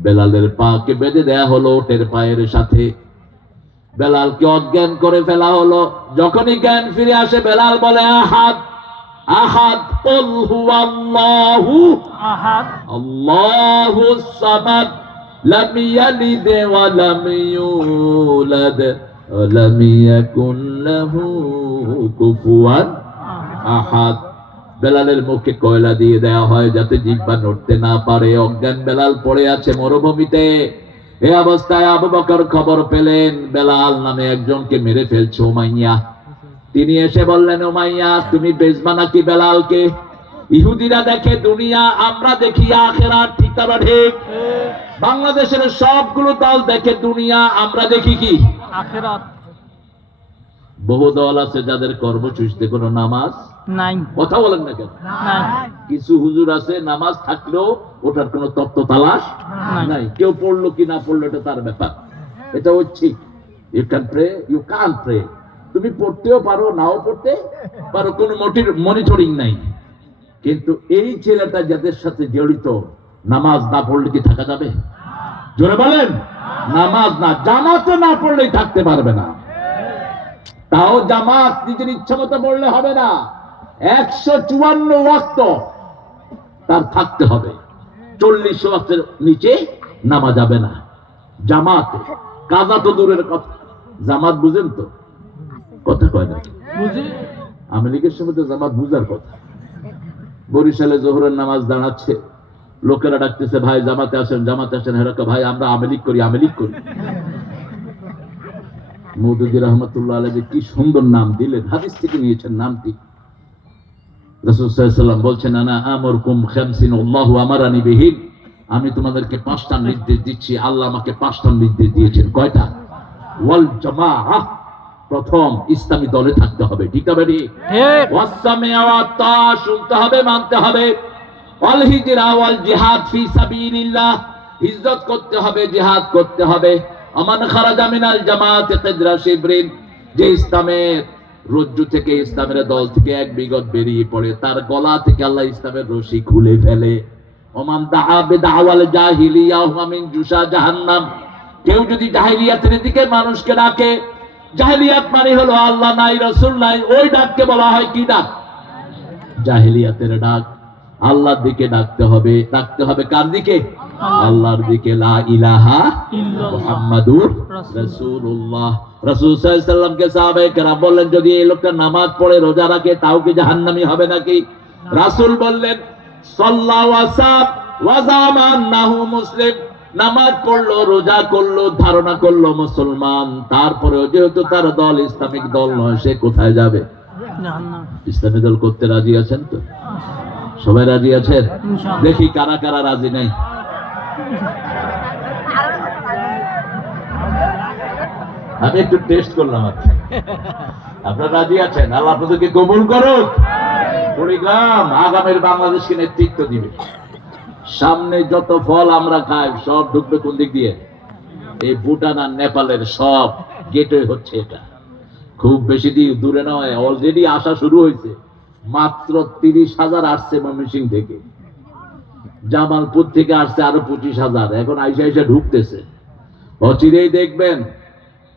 বেলালের পাকে বেঁধে দেয়া হলো ওটের পায়ের সাথে। বেলালকে অজ্ঞান করে ফেলা হলো। যখনই জ্ঞান ফিরে আসে বেলাল বলে আহাদ আহাদ, কুল হুয়াল্লাহু আহাদ, আল্লাহুস সামাদ, লাম ইয়ালিদ ওয়া লাম ইউলাদ ওয়া লাম ইয়াকুন লাহু কুফুয়ান আহাদ। বেলালের মুখে কয়লা দিয়ে দেওয়া হয় যাতে জিহ্বা নড়তে না পারে। অজ্ঞান বেলাল পড়ে আছে মরুভূমিতে। এই অবস্থায় আবু বকর খবর পেলেন বেলাল নামে একজনকে মেরে ফেলছে উমাইয়া। তিনি এসে বললেন, উমাইয়া তুমি বেজবা নাকি বেলালকে? ইহুদিরা দেখে দুনিয়া, আমরা দেখি আখিরাত। ঠিক না ঠিক? বাংলাদেশের সবগুলো দল দেখে দুনিয়া, আমরা দেখি কি? আখিরাত। বহু দল আছে যাদের কর্মসূচিতে কোনো নামাজ নাই। কথা বলেন না কেন? কিছু হুজুর আছে নামাজ থাকলেও ওটার কোনো তত্ত্ব তালাশ নাই। কেউ পড়লো কি না পড়লো এটা তার ব্যাপার, এটা হচ্ছে you can pray, you can't pray. তুমি পড়তেও পারো, নাও পড়তে পারো, কোনো মনিটরিং নাই। কিন্তু এই ছেলেটা যাদের সাথে জড়িত, নামাজ না পড়লে কি থাকা যাবে? জোরে বলেন। নামাজ না, জামাতে না পড়লেই থাকতে পারবে না। তাও জামাত নিজের ইচ্ছা মতো পড়লে হবে না, 154 ওয়াক্ত তার থাকতে হবে। 40 ওয়াক্তের নিচে নামা যাবে না জামাতে। কাজা তো দূরের কথা, জামাত বুঝেন তো? কথা কয় না বুঝি। আওয়ামী লীগের সময় তো জামাত বুঝার কথা। বরিশালে জোহরের নামাজ দাঁড়াচ্ছে, লোকেরা ডাকতেছে ভাই জামাতে আসেন, জামাতে আসেন। হেরাকা ভাই আমরা আওয়ামী লীগ করি, আওয়ামী লীগ করি। মওদুদী রহমাতুল্লাহ আলাইহি কি সুন্দর নাম দিলেন, হাদিস থেকে নিয়েছেন নামটি। রাসূল সাল্লাল্লাহু আলাইহি ওয়াসাল্লাম বলছেন, আনা আমরকুম খামসিন আল্লাহু আমারানি বিহি, আমি তোমাদেরকে 5টা নির্দেশ দিচ্ছি, আল্লাহ আমাকে 5টা নির্দেশ দিয়েছেন। কয়টা? ওয়াল জামাআহ, প্রথম ইসলামী দলে থাকতে হবে। ঠিক আছে? ঠিক। ওয়াস সামিআ ওয়া তা, শুনতে হবে মানতে হবে। ওয়াল হিজরা ওয়াল জিহাদ ফি সাবিলিল্লাহ, হিজরত করতে হবে, জিহাদ করতে হবে। আমান খারাজা মিনাল জামাআতি কিদরা শিবরিন, যে ইসলামের রজ্জু থেকে, ইসলামের দল থেকে 1 বিগত বেরিয়ে পড়ে, তার গলা থেকে আল্লাহ ইসলামের রশি খুলে ফেলে। ওমান দাআ বিদাওয়াল জাহিলিয়া ওয়া মিন জুসা জাহান্নাম, কেউ যদি জাহিলিয়াতের দিকে মানুষকে ডাকে, জাহিলিয়াত মানে হলো আল্লাহ নাই রাসূল নাই, ওই ডাককে বলা হয় কি ডাক? জাহিলিয়াতের ডাক। আল্লাহর দিকে ডাকতে হবে। ডাকতে হবে কার দিকে? আল্লাহর দিকে। লা ইলাহা ইল্লাল্লাহ মুহাম্মাদুর রাসূলুল্লাহ। রাসূল সাল্লাল্লাহু আলাইহি ওয়াসাল্লামকে সাহাবায়ে কেরাম বললেন, যদি এই লোকটা নামাজ পড়ে রোজা রাখে তাও কি জাহান্নামী হবে নাকি? রাসূল বললেন, সাল্লাল্লাহু ওয়া জামান্নাহু মুসলিম, নামাজ পড়লো, রোজা করলো, ধারণা করলো মুসলমান, তারপরেও যেহেতু তার দল ইসলামিক দল নয়, সে কোথায় যাবে? জাহান্নাম। ইসলামী দল করতে রাজি আছেন তো? সবাই রাজি আছেন? দেখি কারা কারা রাজি নাই। আমি একটু টেস্ট করলাম আর কি। আপনারা রাজি আছেন? আল্লাহ আপনাদেরকে কবুল করুক। কুড়িগ্রাম আগামীর বাংলাদেশকে নেতৃত্ব দিবে। সামনে যত ফল আমরা খাই সব ঢুকবে কোন দিক দিয়ে? এই ভুটান আর নেপালের সব গেটওয়ে হচ্ছে এটা। খুব বেশি দিন দূরে নয়, অলরেডি আসা শুরু হয়েছে। মাত্র 30,000 আসছে ময়মনসিংহ থেকে, জামালপুর থেকে আসছে আরো 25,000, এখন আইসা আইসা ঢুকতেছে। অচিরেই দেখবেন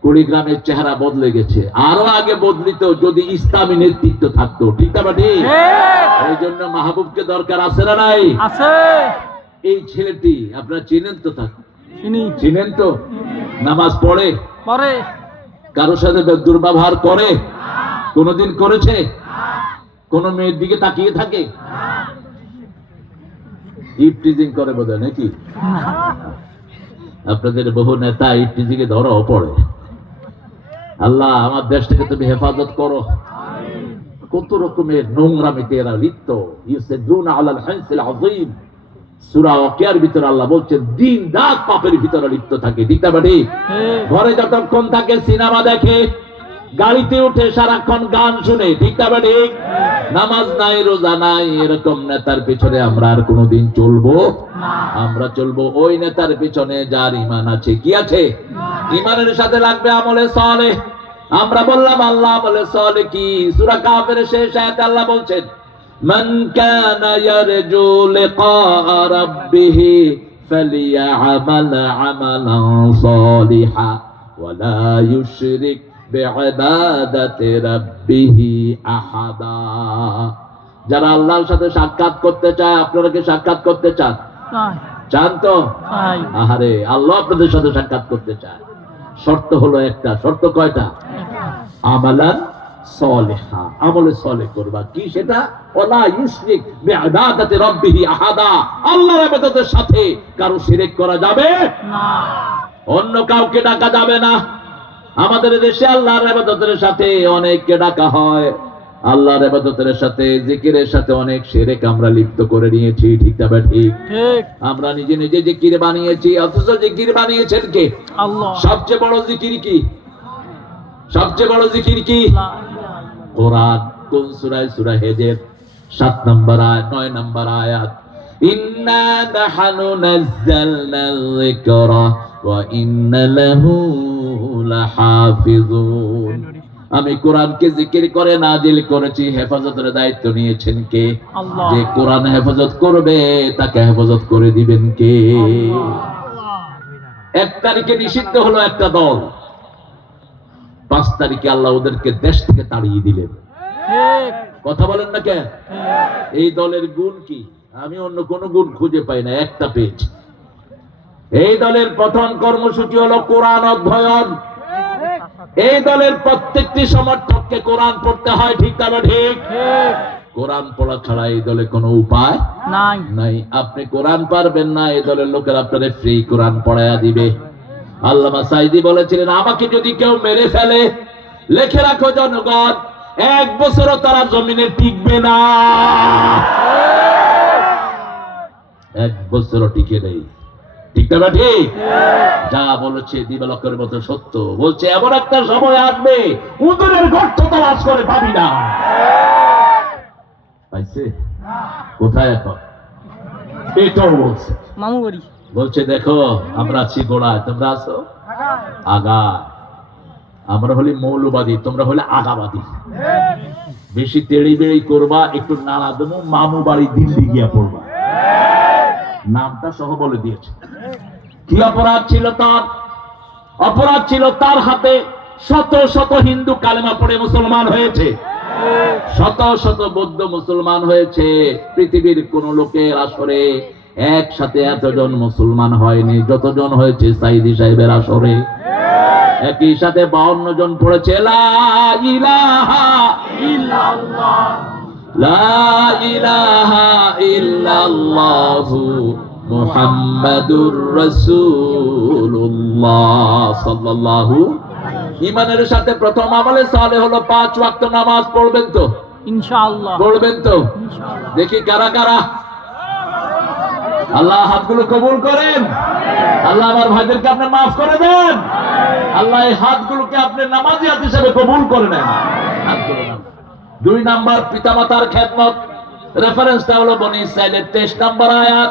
কুড়িগ্রামের চেহারা বদলে গেছে, আরো আগে বদলিত যদি ইসলামী নেতৃত্ব থাকতো। ঠিক না ঠিক? এই জন্য মাহবুবকে দরকার আছে না নাই? আছে। এই ছেলেটি আপনারা চিনেন তো? চিনি। চিনেন তো? নামাজ পড়ে? পরে। কারোর সাথে দুর্ব্যবহার করে? কোনদিন করেছে? কোন মেয়ের দিকে তাকিয়ে থাকে? ইফটিজিং করে বোধহয় নাকি? আপনাদের বহু নেতা ইফটিজিং এ ধরাও পড়ে। আল্লাহ আমার দেশটাকে তুমি হেফাজত করো। কত রকমের নোংরামিতে এরা লিপ্ত। ইউসিদুনা আলাল হানসিল আযীম, সূরা ওয়াকিয়ার ভিতরে আল্লাহ বলছেন দিন রাত পাপের ভিতরে লিপ্ত থাকে। ঠিক না ঠিক? ঘরে যতক্ষণ থাকে সিনেমা দেখে, গাড়িতে উঠে সারাক্ষণ গান শুনে। ঠিক না ঠিক? নামাজ নাই, রোজা নাই। এরকম নেতার পিছনে আমরা আর কোনোদিন চলবো? আমরা চলবো ওই নেতার পিছনে যার ঈমান আছে। কি আছে? ঈমানের সাথে লাগবে আমলে সালেহ। আমরা বললাম আল্লাহ আমলে সালেহ কি? সূরা কাফের শেষ আয়াতে আল্লাহ বলছেন মান কানা ইয়ারজু লিকা রাব্বিহি ফালিয়া'মাল আমালান সালিহা ওয়া লা ইউশরিক বিইবাদাতি রাব্বিহি আহাদা। যারা আল্লাহর সাথে সাক্ষাৎ করতে চায়, আপনারা কি সাক্ষাৎ করতে চান? চান তো? আহারে, আল্লাহ আপনাদের সাথে সাক্ষাৎ করতে চায়। শর্ত হলো একটা। শর্ত কয়টা? আমালান সালিহা, আমলে সালেহ করবা। কি সেটা? ওয়ালা ইউশরিক বিইবাদাতি রাব্বিহি আহাদা, আল্লাহর ইবাদতের সাথে কারো শিরক করা যাবে না, অন্য কাউকে ডাকা যাবে না। আমাদের দেশে আল্লাহর ইবাদতের সাথে অনেককে ডাকা হয়, আল্লাহর ইবাদতের সাথে জিকিরের সাথে অনেক শিরক আমরা লিপ্ত করে নিয়েছি। ঠিক না ঠিক? আমরা নিজে নিজে জিকির বানিয়েছি, অথচ জিকির বানিয়েছেন কে? আল্লাহ। সবচেয়ে বড় জিকির কি? সবচেয়ে বড় জিকির কি? কোরআন। কোন সূরায়? সূরা হিজর 7 নম্বর আয়াত, 9 নম্বর আয়াত। ইন্না নাহনু নাযালনাল যিকরা ওয়া ইন্না লাহু লাহাফিজুন। আমি কোরআনকে জিকির করে নাজিল করেছি, হেফাজতের দায়িত্ব নিয়েছেন কে? আল্লাহ। যে কোরআন হেফাজত করবে তাকে হেফাজত করে দিবেন কে? 1 তারিখে নিষিদ্ধ হলো একটা দল, 5 তারিখে আল্লাহ ওদেরকে দেশ থেকে তাড়িয়ে দিলেন। কথা বলেন না কেন? এই দলের গুণ কি? আমি অন্য কোন গুণ খুঁজে পাই না, একটা পেজ। এই দলের প্রথম কর্মসূচি হলো কোরআন অধ্যয়ন। এই দলের প্রত্যেকটি সমর্থককে কোরআন পড়তে হয়। ঠিক না ঠিক? কোরআন পড়া ছাড়া এই দলে কোনো উপায় নাই। আপনি কোরআন পারবেন না, এই দলের লোকেরা আপনারে ফ্রি কোরআন পড়ায়া দিবে। আল্লামা সাঈদী বলেছিলেন আমাকে যদি কেউ মেরে ফেলে, লিখে রাখো জনগণ, 1 বছরও তারা জমিনে টিকবে না। 1 বছরও টিকে নেই। ঠিক না ঠিক? যা বলেছে দিবালকের মতো সত্য। বলছে এমন একটা সময় আসবে উদরের গর্ত তালাশ করে পাবি না। পাইছে? কোথায় এখন? এটাও বলছে মামু বাড়ি। বলছে দেখো আমরা আছি গোড়ায়, তোমরা আছো আগা। আমরা হলি মৌলবাদী, তোমরা হলে আগাবাদী। বেশি তেড়ি বেড়ি করবা, একটু নাড়া দেবো, মামু বাড়ি দিল্লি গিয়া পড়বা। নামটা সহ বলে দিয়েছে। কি অপরাধ ছিল তার? অপরাধ ছিল তার হাতে শত শত হিন্দু কালেমা পড়ে মুসলমান হয়েছে, শত শত বৌদ্ধ মুসলমান হয়েছে। পৃথিবীর কোন লোকের আসরে একসাথে এতজন মুসলমান হয়নি যতজন হয়েছে সাঈদী সাহেবের আসরে। একই সাথে 52 জন পড়েছে লা ইলাহা ইল্লাল্লাহ, লা ইলাহা ইল্লাল্লাহু মুহাম্মাদুর রাসূলুল্লাহ সাল্লাল্লাহু। ঈমানের সাথে প্রথম আমলে সালেহ হলো 5 ওয়াক্ত নামাজ। পড়বেন তো ইনশাআল্লাহ? পড়বেন তো? ইনশাআল্লাহ। দেখি কারা কারা আল্লাহ হাতগুলো কবুল করেন। আল্লাহ আমার ভাইদেরকে আপনি মাফ করে দেন। আল্লাহ এই হাতগুলোকে আপনি নামাজি হাত হিসেবে কবুল করে নেন। হাতগুলো নামান। 2 নাম্বার পিতামাতার খেদমত। রেফারেন্সটা হলো বনি ইসরাইলের 23 নম্বর আয়াত।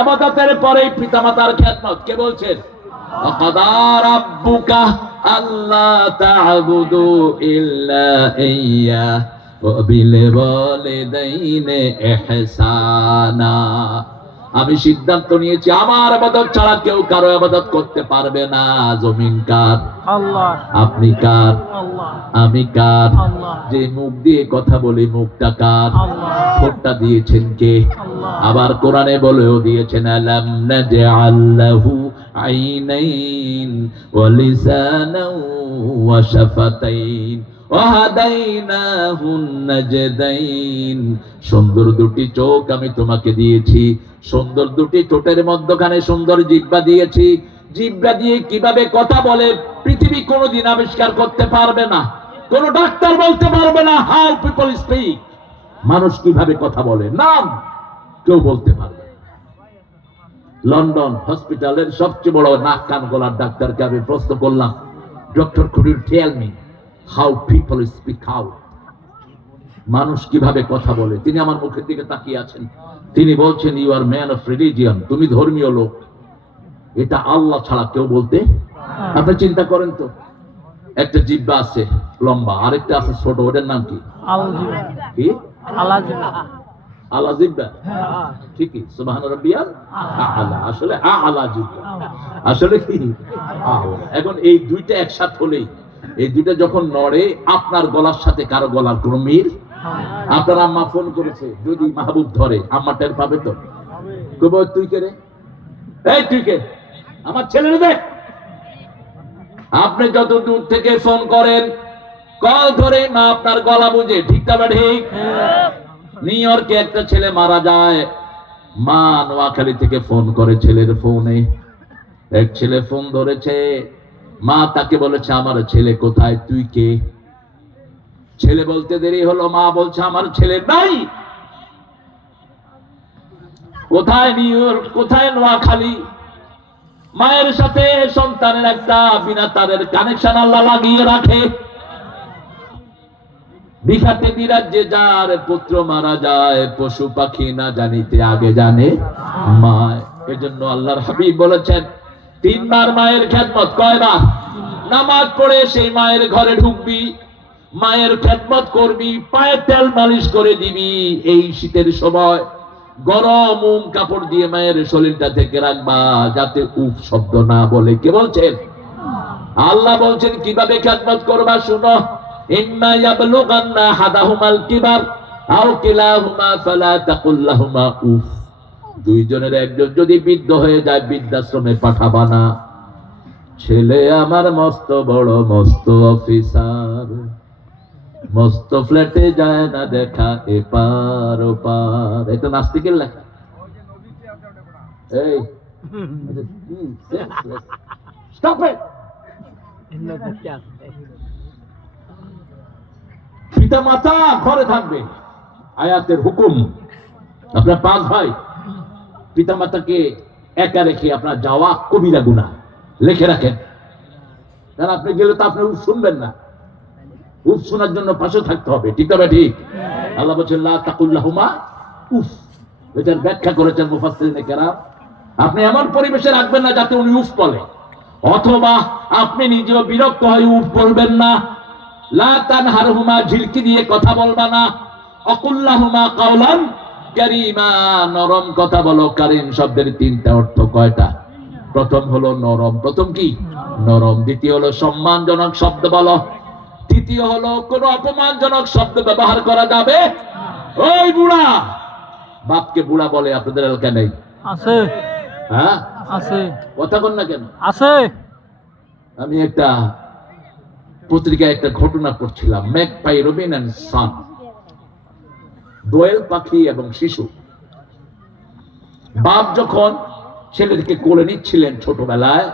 ইবাদতের পরেই পিতামাতার খেদমত। কে বলছেন? وَقَضَى رَبُّكَ أَلَّا تَعْبُدُوا إِلَّا إِيَّاهُ وَبِالْوَالِدَيْنِ إِحْسَانًا। আমি সিদ্ধান্ত নিয়েছি আমার ইবাদত ছাড়া কেউ কারো ইবাদত করতে পারবে না। জমিন কার? আল্লাহ। আপনি কার? আল্লাহ। আমি কার? আল্লাহ। যে মুখ দিয়ে কথা বলি মুখটা কার? আল্লাহ। ঠোঁটটা দিয়েছেন কে? আল্লাহ। আবার কোরআনে বলেও দিয়েছেন আলাম নাজআল লাহু আইনাইন ওয়া লিসানান ওয়া শাফাতাইন ওয়া হাদাইনাহুন নাজদাইন। সুন্দর দুটি চোখ আমি তোমাকে দিয়েছি, সুন্দর দুটি ঠোঁটের মধ্যখানে সুন্দর জিহ্বা দিয়েছি। জিহ্বা দিয়ে কিভাবে কথা বলে পৃথিবী কোনোদিন আবিষ্কার করতে পারবে না, কোন ডাক্তার বলতে পারবে না হাউ পিপল স্পিক। মানুষ কিভাবে কথা বলে নাম কেউ বলতে পারবে না। লন্ডন হসপিটালের সবচেয়ে বড় নাক কান গলার ডাক্তারকে আমি প্রশ্ন করলাম, doctor could you tell me how people speak out, মানুষ কিভাবে কথা বলে? তিনি আমার মুখের দিকে তাকিয়ে আছেন। তিনি বলছেন you are man of religion, তুমি ধর্মীয় লোক, এটা আল্লাহ ছাড়া কেউ বলতে। আপনি চিন্তা করেন তো, একটা জিহ্বা আছে লম্বা, আরেকটা আছে ছোট, ওটার নাম কি? কি? আলা জিহ্বা। ঠিকই, সুবহান রাব্বিয়াল আলা। আসলে আলা জিহ্বা, আসলে কি আলা। এখন এই দুইটা একসাথে হলেই, এই দুইটা যখন নড়ে, আপনার গলার সাথে কারো গলার কোনো মিল। আপনার আম্মা ফোন করেছে, যদি মাহবুব ধরে আম্মা টের পাবে তো। কবে তুই কে রে? এই তুই কে? আমার ছেলেরে দেখ। আপনি যত দূর থেকে ফোন করেন, কল ধরে মা আপনার গলা বুঝে। ঠিক না ঠিক? নিউ ইয়র্কে একটা ছেলে মারা যায়, মা নোয়াখালী থেকে ফোন করে ছেলের ফোনে। এক ছেলে ফোন ধরেছে, মা তাকে বলেছে আমার ছেলে কোথায়, তুই কে? ছেলে বলতে দেরি হলো, মা বলছে আমার ছেলে নাই। কোথায়? New York. কোথায়? নোয়াখালী। মায়ের সাথে সন্তানের একটা বিনা তারের কানেকশন আল্লাহ লাগিয়ে রাখে। বিখাতে বিরাজ্যে যার পুত্র মারা যায়, পশু পাখি না জানিতে আগে জানে মায়। এজন্য আল্লাহর হাবিব বলেছেন 3 বার মায়ের খেদমত। কয়বার? নামাজ পড়ে সেই মায়ের ঘরে ঢুকবি, মায়ের খেদমত করবি, পায়ে তেল মালিশ করে দিবি। এই শীতের সময় গরম উম কাপড় দিয়ে মায়ের শরীরটা থেকে রাখবা, যাতে উফ শব্দ না বলে। কে বলছেন? আল্লাহ বলছেন কিভাবে খেদমত করবা শুনো। ইম্মা ইয়াবলুগান্না হাদাহুমাল কিবার আও কিলাহুমা ফালা তাকুল লাহুমা উফ। দুইজনের একজন যদি বৃদ্ধ হয়ে যায়, বৃদ্ধাশ্রমে পাঠাবা না। ছেলে আমার মস্ত বড়, মস্ত অফিসার, মস্ত ফ্ল্যাটে যায় না দেখা এপার ওপার। এটা নাস্তিকের লেখা। এই স্টপ ইট। পিতা মাতা ঘরে থাকবে, আয়াতের হুকুম। আপনার 5 ভাই, পিতা মাতাকে একা রেখে আপনার যাওয়া কবিরা গুনাহ, লিখে রাখেন। কারণ আপনি গেলে তো আপনি উফ শুনবেন না, উফ শোনার জন্য পাশে থাকতে হবে। ঠিক না ঠিক? আল্লাহ বলছেন লা তাকুল লাহুমা উফ। এটার ব্যাখ্যা করেছেন মুফাসসিরিনে কেরাম। আপনি এমন পরিবেশে রাখবেন না যাতে উনি উফ বলে, অথবা আপনি নিজেও বিরক্ত হয়ে উফ বলবেন না। লা তানহারহুমা, ঝিলকি দিয়ে কথা বলবা না। অকুল লাহুমা কাওলান কারীমা, নরম কথা বলো। কারীম শব্দের 3টা অর্থ। কয়টা? প্রথম হলো নরম। প্রথম কি? নরম। দ্বিতীয় হলো সম্মানজনক শব্দ বলো। তৃতীয় হলো কোন অপমানজনক শব্দ ব্যবহার করা যাবে। ওই বুড়া, বাপকে বুড়া বলে আপনাদের এলাকায় নেই? আছে। হ্যাঁ আছে। কথা বল না কেন? আছে। আমি একটা পত্রিকায় একটা ঘটনা পড়ছিলাম, ম্যাকপাই রবিন এন্ড সন, দোয়েল পাখি এবং শিশু। বাপ যখন ছেলেকে কোলে নিচ্ছিলেন ছোটবেলায়,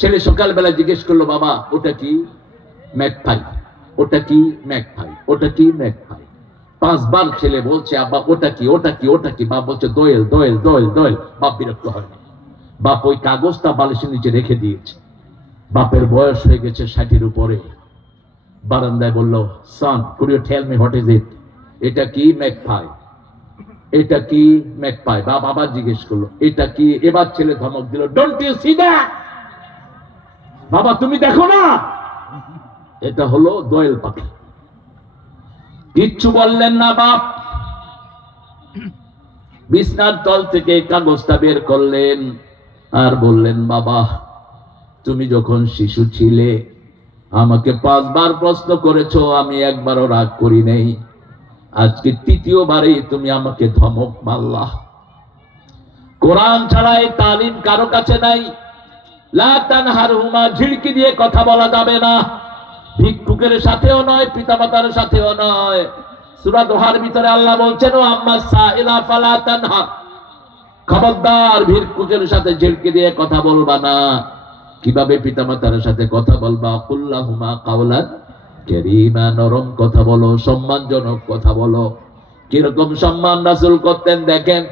ছেলে সকালবেলা জিজ্ঞেস করলো, বাবা ওটা কি? ম্যাকপাই। ওটা কি? ম্যাকপাই। ওটা কি? ম্যাকপাই। 5 বার ছেলে বলছে আব্বা ওটা কি ওটা কি ওটা কি, বাপ বলছে দোয়েল দোয়েল দোয়েল দোয়েল। বাপ বিরক্ত হয়নি, বাপ ওই কাগজটা বালিশের নিচে রেখে দিয়েছে। বাপের বয়স হয়ে গেছে 60-এর উপরে। বারান্দায় বলল, son could you tell me what is it? এটা কি? ম্যাকপাই। এটা কি? ম্যাকপাই। বাপ আবার জিজ্ঞেস করলো এটা কি? এবার ছেলে ধমক দিল, ডোন্ট ইউ সি দ্যাট? বাবা তুমি দেখো না, এটা হলো দোয়েল পাখি। কিচ্ছু বললেন না বাপ। বিছনার তল থেকে কাগজটা বের করলেন আর বললেন, বাবা তুমি যখন শিশু ছিলে আমাকে 5 বার প্রশ্ন করেছো, আমি একবারও রাগ করি নাই। আজকে 3য় বারে তুমি আমাকে ধমক মারলা। কোরআন ছাড়া এই তালিম কারো কাছে নাই। লা তানহারহুমা, ঝিড়কি দিয়ে কথা বলা যাবে না। ভিক্ষুকের সাথেও নয়, পিতামাতার সাথেও নয়। সূরা দোহার ভিতরে আল্লাহ বলছেন, ও আম্মা সাইলা ফালা তানহার, খবরদার ভিক্ষুকের সাথে ঝিড়কি দিয়ে কথা বলবা না। কিভাবে পিতামাতার সাথে কথা বলবা? কুল্লাহুমা কাওলান কারীমা, নরম কথা বলো, সম্মানজনক কথা বলো। কিরকম সম্মান রাসূল করতেন দেখেন।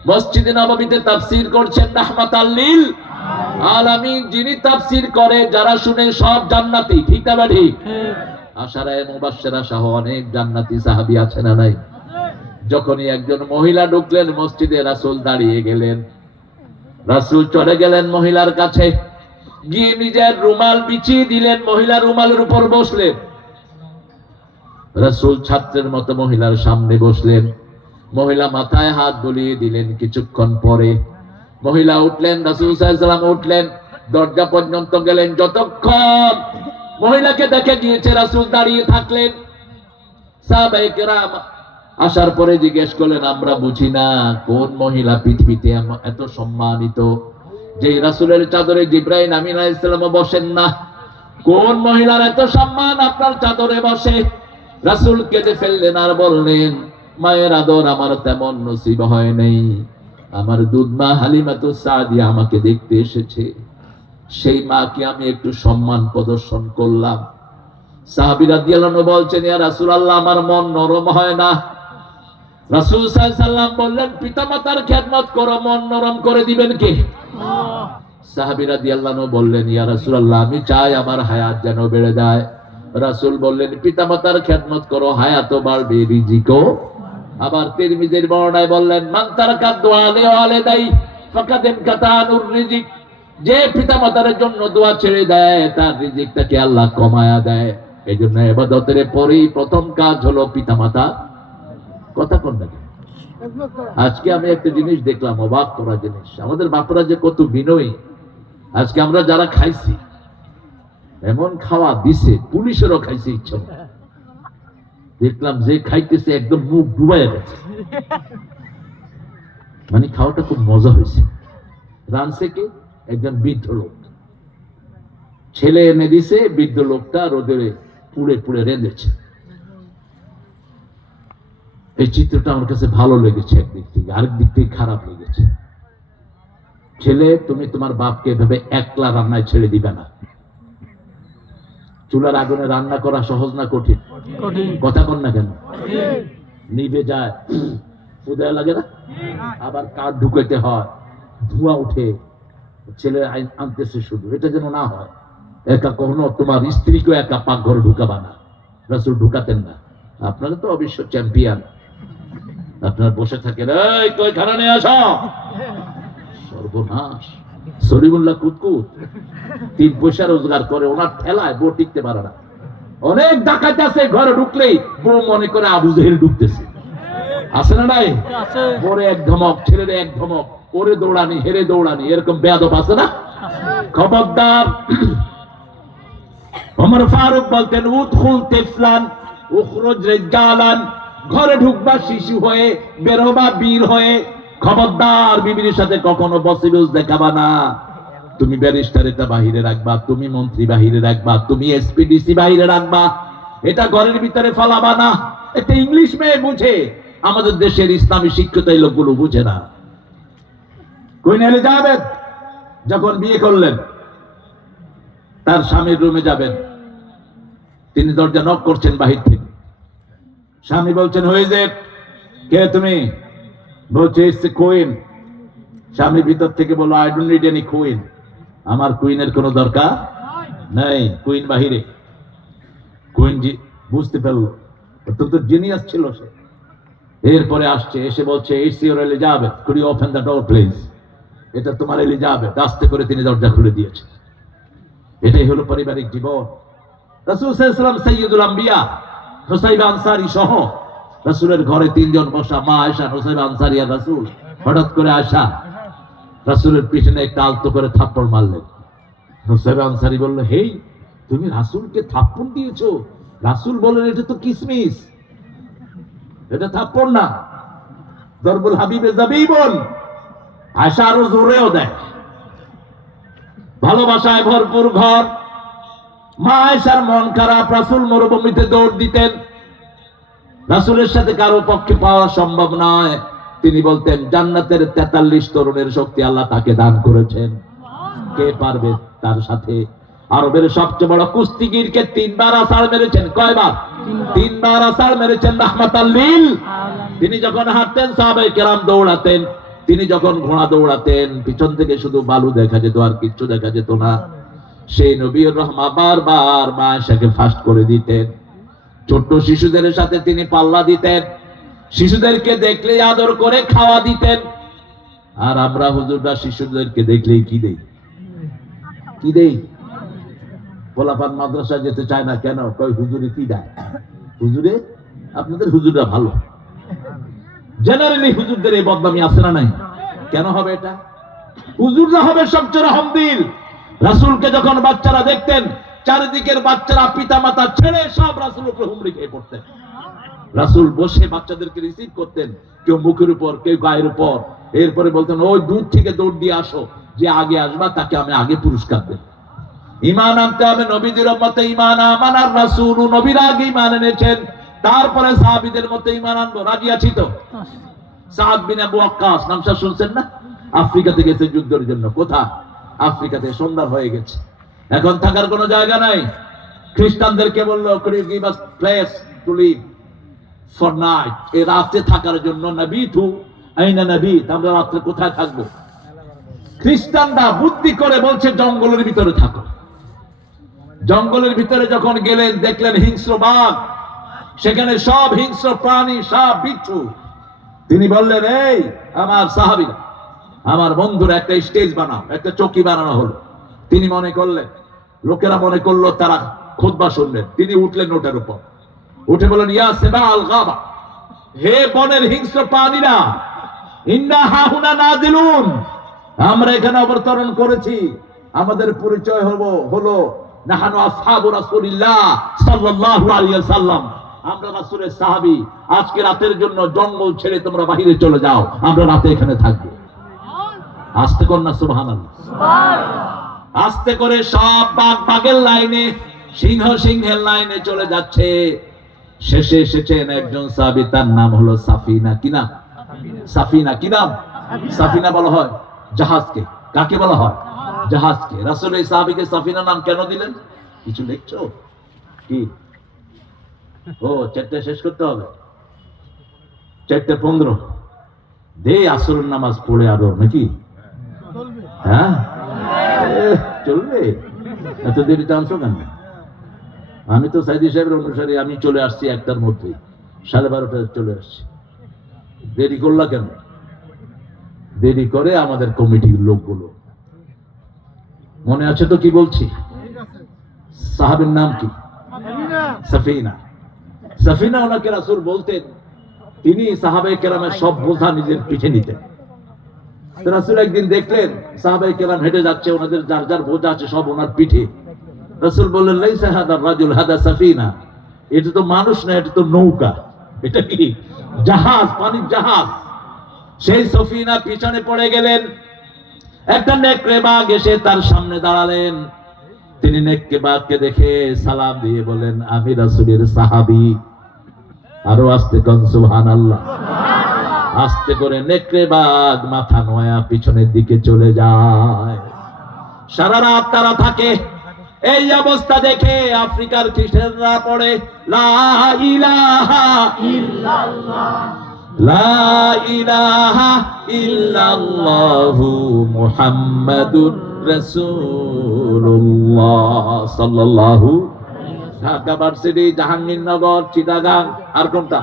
মসজিদে নববীতে তাফসীর করছেন রাহমাতাল লিল আলামিন, যিনি তাফসীর করে যারা শুনে সব জান্নাতি, ঠিক না ঠিক? আশারায়ে মুবাশশিরা সহ অনেক জান্নাতি সাহাবী আছে না নাই? যখনই একজন মহিলা ঢুকলেন মসজিদে, রাসূল দাঁড়িয়ে গেলেন। রাসূল চলে গেলেন মহিলার কাছে, গিয়ে নিজের রুমাল বিছিয়ে দিলেন, মহিলার রুমালের উপর বসলেন। রাসূল ছাত্রের মতো মহিলার সামনে বসলেন। মহিলা মাথায় হাত বুলিয়ে দিলেন। কিছুক্ষণ পরে মহিলা উঠলেন, রাসূল সাল্লাল্লাহু আলাইহি ওয়াসাল্লাম উঠলেন, দরজা পর্যন্ত গেলেন। যতক্ষণ মহিলাকে দেখে গিয়েছে রাসূল দাঁড়িয়ে থাকলেন। সাহাবায়ে কেরাম আসার পরে জিজ্ঞেস করলেন, আমরা বুঝি না কোন মহিলা পৃথিবীতে এত সম্মানিত, যে রাসূলের চাদরে জিবরাইল আমিন আলাইহিস সালাম বসেন না? কোন মহিলার এত সম্মান আপনার চাদরে বসে? রাসূল কেঁদে ফেললেন আর বললেন, মায়ের আদর আমার তেমন নসিব হয় নাই। আমার দুধ মা হালিমাতুস সাদিয়া আমাকে দেখতে এসেছে, সেই মাকে আমি একটু সম্মান প্রদর্শন করলাম। সাহাবী রাদিয়াল্লাহু আনহু বলছেন, ইয়া রাসূলুল্লাহ আমার মন নরম হয় না। রাসূল সাল্লাল্লাহু আলাইহি ওয়াসাল্লাম বললেন, পিতামাতার খেদমত করো, মন নরম করে দিবেন কে? আল্লাহ। সাহাবী রাদিয়াল্লাহু আনহু বললেন, ইয়া রাসূলুল্লাহ আমি চাই আমার হায়াত যেন বেড়ে যায়। রাসূল বললেন, পিতামাতার খেদমত করো, হায়াতও বাড়বে, রিজিকও। আবার তিরমিজির বর্ণনায় বললেন, মান তারাকা দুআ লিওয়ালিদাই ফাকাদ ইনকাতানুর রিজিক, যে পিতামাতার জন্য দোয়া ছেড়ে দেয় তার রিজিকটাকে আল্লাহ কমায়া দেয়। এইজন্য ইবাদতের পরেই প্রথম কাজ হলো পিতামাতা। কথা কোন না? আজকে আমি একটা জিনিস দেখলাম, অবাক করা জিনিস, আমাদের বাপরা যে কত বিনয়ী। আজকে আমরা যারা খাইছি, এমন খাওয়া দিছে পুলিশেরও খাইছে ইচ্ছা মতো। দেখলাম যে খাইতেছে একদম মুখ ডুবাইয়া গেছে, মানে খাওয়াটা খুব মজা হয়েছে। রানছে কে? একজন বৃদ্ধ লোক, ছেলে এনে দিছে, বৃদ্ধ লোকটা রোদে পুড়ে পুড়ে রেঁধেছে। এই চিত্রটা আমার কাছে ভালো লেগেছে একদিক থেকে, আরেক দিক থেকে খারাপ লেগেছে। ছেলে, তুমি তোমার বাপকে এভাবে একলা রান্নায় ছেড়ে দিবে না। চুলার আগুনে রান্না করা সহজ না কঠিন? কথা কন না কেন? নিভে যায়, উদয় লাগে না? আবার কাঠ ঢুকাইতে হয়, ধোঁয়া উঠে, ছেলে আনতেছে শুধু। এটা যেন না হয়। একা কখনো তোমার স্ত্রীকেও একা পাকঘরে ঢুকাবা না। রাসূল ঢুকাতেন না। আপনারা তো অবশ্য চ্যাম্পিয়ন, আপনারা বসে থাকেন, এই কই খানা নিয়ে আসো। সর্বনাশ। সলিমুল্লাহ কুতকুত 3 পয়সা রোজগার করে, ওনার ঠেলায় বউ টিকতে পারে না। অনেক ডাকাত আছে, ঘরে ঢুকলেই বউ মনে করে আবু জেহেল ঢুকতেছে। আছে না নাই? ওরে এক ধমক, ছেলের এক ধমক, ওরে দৌড়ানি, হেরে দৌড়ানি, এরকম বেয়াদব আছে না? খবরদার। ওমর ফারুক বলতেন, উদখুল তিফলান উখরুজ রিজালান, ঘরে ঢুকবা শিশু হয়ে, বের হবা বীর হয়ে। খবরদার বিবির সাথে কখনো বসিবুজ দেখাবা না। তুমি ব্যারিস্টার এটা বাহিরে রাখবা, তুমি মন্ত্রী বাহিরে রাখবা, তুমি এসপিডিসি বাহিরে রাখবা, এটা ঘরের ভিতরে ফলাবা না। এটা ইংলিশ মেয়ে বুঝে, আমাদের দেশের ইসলামী শিক্ষিত এই লোকগুলো বুঝে না। কুইন এলিজাবেথ যখন বিয়ে করলেন, তার স্বামীর রুমে যাবেন, তিনি দরজা নক করছেন বাহির থেকে। স্বামী বলছেন হয়ে যে কে তুমি? বলছে ইটস এ কুইন। স্বামী ভিতর থেকে বলল I don't need any queen, আমার কুইনের কোনো দরকার নেই, কুইন বাহিরে। কুইন জি বুঝতে পারলো, অত্যন্ত জিনিয়াস ছিল সে। এরপরে আসছে, এসে বলছে it's your Elizabeth, could you open the door please? এটা তোমার এলিজাবেথ। আস্তে করে তিনি দরজা খুলে দিয়েছেন। এটাই হলো পারিবারিক জীবন। রাসূল সাল্লাল্লাহু আলাইহি ওয়াসাল্লাম সাইয়্যিদুল আম্বিয়া নুসাইবা আনসারী সহ রাসূলের ঘরে তিনজন বসা, মা আয়েশা, নুসাইবা আনসারী আর রাসূল। হঠাৎ করে আয়েশা রাসূলের পিছনে একটা আলতো করে থাপ্পড় মারলেন। নুসাইবা আনসারী বলল, হেই তুমি রাসূলকে থাপ্পড় দিয়েছো? রাসূল বললেন এটা তো কিসমিস, এটা থাপ্পড় না, দরবুল হাবিবে জাবিবুন। আয়েশা আরো জোরেও দেয়। ভালোবাসায় ভরপুর ঘর। মা আয়েশার মন খারাপ, রাসূল মরুভূমিতে দৌড় দিতেন, রাসূলের সাথে কারো পক্ষে পাওয়া সম্ভব নয়। তিনি বলতেন জান্নাতের 43 তরুণের শক্তি আল্লাহ তাকে দান করেছেন, কে পারবে তার সাথে? আরবের সবচেয়ে বড় কুস্তিগিরকে 3 বার আছাড় মেরেছেন। কয়বার? 3 বার আছাড় মেরেছেন রাহমাতাল লিল। তিনি যখন হাঁটতেন সাহাবায়ে কেরাম দৌড়াতেন, তিনি যখন ঘোড়া দৌড়াতেন পিছন থেকে শুধু বালু দেখা যেত, আর কিচ্ছু দেখা যেত না। সেই নবীর রহমা বারবার মা আয়েশাকে ফাস্ট করে দিতেন। ছোট্ট শিশুদের সাথে তিনি পাল্লা দিতেন, শিশুদেরকে দেখলেই আদর করে খাওয়া দিতেন। আর আমরা হুজুররা শিশুদেরকে দেখলেই কি দেই? কি দেই? পোলাপান মাদ্রাসা যেতে চায় না কেন? কই হুজুরে কি দেয়? হুজুরে, আপনাদের হুজুররা ভালো। জেনারেলি হুজুরদের এই বদনামি আছে না নাই? কেন হবে এটা? হুজুররা হবে সবচেয়ে রহমদিল। রাসূলকে যখন বাচ্চারা দেখতেন, চারিদিকের বাচ্চারা পিতা মাতা ছেড়ে সব রাসূলের উপর হুমড়ি খেয়ে পড়তেন। রাসূল বসে বাচ্চাদেরকে রিসিভ করতেন, কেউ মুখের উপর, কেউ গায়ের উপর। এরপরে বলতেন ওই দূর থেকে দৌড় দিয়ে আসো, যে আগে আসবা তাকে আমি আগে পুরস্কার দেব। ঈমান আনতে হবে নবীদের মতে। ঈমান আমানার রাসূল, নবীর আগে ঈমান এনেছেন, তারপরে সাহাবীদের মতে ঈমান আনবো। রাজি আছি তো? সাদ বিন আবু ওয়াক্কাস নামটা শুনছেন না? আফ্রিকাতে গেছে যুদ্ধের জন্য। কোথায়? আফ্রিকাতে। সন্ধ্যা হয়ে গেছে, এখন থাকার কোনো জায়গা নাই। খ্রিস্টানদেরকে বললো could you give us place to live for night? এই রাতে থাকার জন্য। নাবিতু আইনা নাবিত, আমরা রাতে কোথায় থাকবো? খ্রিস্টানরা বুদ্ধি করে বলছে জঙ্গলের ভিতরে থাকো। জঙ্গলের ভিতরে যখন গেলেন দেখলেন হিংস্র বাঘ, সেখানে সব হিংস্র প্রাণী, সাপ, বিচ্ছু। তিনি বললেন এই আমার সাহাবীরা, আমার বন্ধুরা, একটা স্টেজ বানাও, একটা চৌকি বানানো হলো। তিনি মনে করলেন, লোকেরা মনে করলো তারা খুতবা শুনলেন। তিনি উঠলেন ওটার উপর, উঠে বলেন ইয়া সেবা আল গাবা, হে বনের হিংস্র প্রাণীরা, ইন্না হাহুনা নাজিলুন, আমরা এখানে অবতরণ করেছি। আমাদের পরিচয় হলো নাহানু আসহাবু রাসূলিল্লাহ সাল্লাল্লাহু আলাইহি ওয়াসাল্লাম, আমরা রাসূলের সাহাবী। আজকে রাতের জন্য জঙ্গল ছেড়ে তোমরা বাইরে চলে যাও, আমরা রাতে এখানে থাকবো। আস্তে কর না সুবহানাল্লাহ। আস্তে করে সব বাঘ বাঘের লাইনে, সিংহ সিংহের লাইনে চলে যাচ্ছে। শেষে এসেছেন একজন সাহাবী, তার নাম হলো সাফিনা। কি নাম? সাফিনা। কি নাম? সাফিনা বলা হয় জাহাজকে। কাকে বলা হয়? জাহাজকে। রাসূল এই সাহাবীকে সাফিনা নাম কেন দিলেন? কিছু লিখছো কি? ও, 4টে শেষ করতে হবে, 4:15 দে আসরের নামাজ পড়ে আরো নাকি? হ্যাঁ চলবে, এত দেরিতে আনছো কেন? আমি তো সাইদি সাহেবের অনুসারী, আমি চলে আসছি 1টার মধ্যেই, 12:30 চলে আসছি। দেরি করলা কেন? দেরি করে আমাদের কমিটির লোকগুলো। মনে আছে তো কি বলছি? সাহাবীর নাম কি? সাফিনা। সাফিনা ওনাকে রাসূল বলতেন, তিনি সাহাবায়ে কেরামের সব বোঝা নিজের পিঠে নিতেন। রাসূল একদিন দেখলেন সাহাবায়ে কেরাম হেঁটে যাচ্ছে, ওনাদের যার যার বোঝা আছে সব ওনার পিঠে। রাসূল বললেন লাইসা হাদা রাজুল হাদা সাফিনা, এটা তো মানুষ না, এটা তো নৌকা। এটা কি? জাহাজ, পানির জাহাজ। সেই সাফিনা পিছনে পড়ে গেলেন। একটা নেকড়ে বাঘ এসে তার সামনে দাঁড়ালেন। তিনি নেকড়ে বাঘকে দেখে সালাম দিয়ে বলেন আমি রাসূলের সাহাবী। আরো আস্তে কোন সুবহানাল্লাহ। আস্তে করে নেকড়ে বাঘ মাথা নোয়া পিছনের দিকে চলে যায়। সারা রাত তারা থাকে। এই অবস্থা দেখে আফ্রিকার খ্রিস্টানরা পড়ে লা ইলাহা ইল্লাল্লাহ, লা ইলাহা ইল্লাল্লাহু মুহাম্মাদুর রাসূলুল্লাহ সাল্লাল্লাহু। ঢাকা ভার্সিটি, জাহাঙ্গীরনগর, চিটাগাং, আর কোনটা,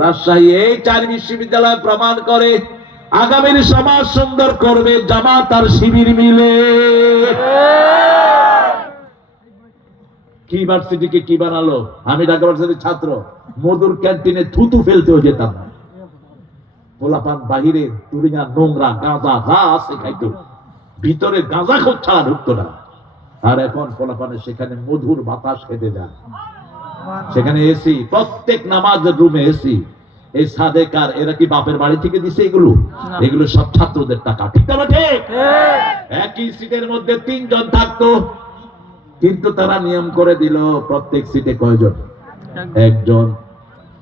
রাজশাহী, এই 4 বিশ্ববিদ্যালয় প্রমাণ করে আগামীর সমাজ সুন্দর করবে জামাত আর শিবির মিলে। কি ভার্সিটিকে কি বানালো? আমি ঢাকা ভার্সিটির ছাত্র, মধুর ক্যান্টিনে থুতু ফেলতেও যেতাম না। পোলাপান বাহিরে তুরিঙা, নোংরা, গাঁজা যা আছে খাইতো, ভিতরে গাঁজা খোঁজ ছাড়া ঢুকতো না। আর এখন পোলাপানে সেখানে মধুর বাতাস খেতে যায়, সেখানে এসি, প্রত্যেক নামাজের রুমে এসি। এই সাদেকার এরা কি বাপের বাড়ি থেকে দিছে? এগুলো এগুলো সব ছাত্রদের টাকা, ঠিক না? ঠিক। একই সিটের মধ্যে 3 জন থাকতো, কিন্তু তারা নিয়ম করে দিল প্রত্যেক সিটে কয়জন? 1 জন।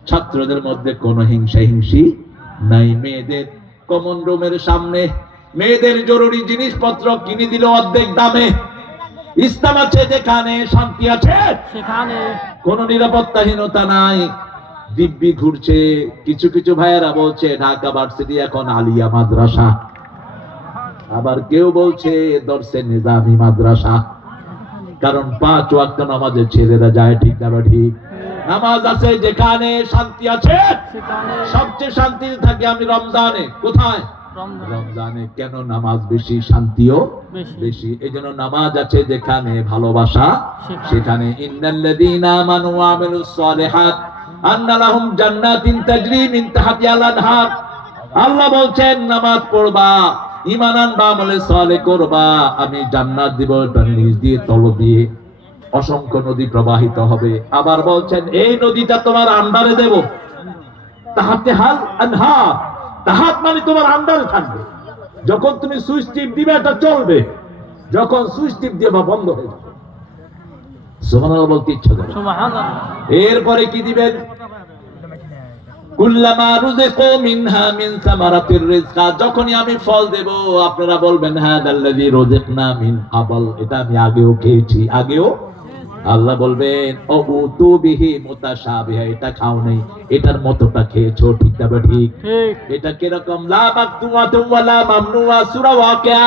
ছাত্রদের মধ্যে কোনো হিংসা হিংসি নাই। মেয়েদের কমন রুমের সামনে মেয়েদের জরুরি জিনিসপত্র কিনে দিল অর্ধেক দামে। ইসলাম আছে যেখানে, শান্তি আছে সেখানে, কোনো নিরাপত্তাহীনতা নাই। দিব্যি ঘুরছে। কিছু কিছু ভাইয়েরা বলছে ঢাকা ভার্সিটি এখন আলিয়া মাদ্রাসা, আবার কেউ বলছে দর্শে নিজামি মাদ্রাসা। কারণ 5 ওয়াক্ত নামাজে ছেলেরা যায়, ঠিক না? ঠিক। নামাজ আছে যেখানে, শান্তি আছে সেখানে। সবচেয়ে শান্তি থাকে আমি রমজানে। কোথায়? রমজানে। কেন? নামাজ বেশি, শান্তিও বেশি। এজন্য নামাজ আছে যেখানে, ভালোবাসা সেখানে। ইন্নাল্লাযীনা আমানু ওয়া আমিলুস সালিহাত আন্না লাহুম জান্নাতিন তাজরি মিন তাহতিহাল আনহার। আল্লাহ বলছেন নামাজ পড়বা, ঈমান আনবা, আমলে সালেহ করবা, আমি জান্নাত দিব, তার নিচ দিয়ে তল দিয়ে অসংখ্য নদী প্রবাহিত হবে। আবার বলছেন এই নদীটা তোমার আন্ডারে দেব, তাহতিহাল আনহার। তাহাত মানে তোমার আন্ডারে থাকবে। যখন তুমি সুইচ টিপ দিবে এটা চলবে, যখন সুইচ টিপ দিয়ে বা বন্ধ হয়ে যাবে। সুবহানাল্লাহ বলতে ইচ্ছা করে। সুবহানাল্লাহ। এরপরে কি দিবেন? কুল্লামা রুজিকু মিনহা মিন সামারাতির রিজকা। যখনই আমি ফল দেব আপনারা বলবেন হাদাল্লাযী রুজিকনা মিন ক্বাবল, এটা আমি আগেও খেয়েছি, আগেও। আল্লাহ বলবেন অউতু বিহি মুতাশাবিহা, এটা খাও নাই, এটার মতটা খেয়েছো, ঠিক না? ঠিক। এটা কি রকম? লা মাকতুআতু ওয়ালা মামনুআ, সূরা ওয়াকিয়া।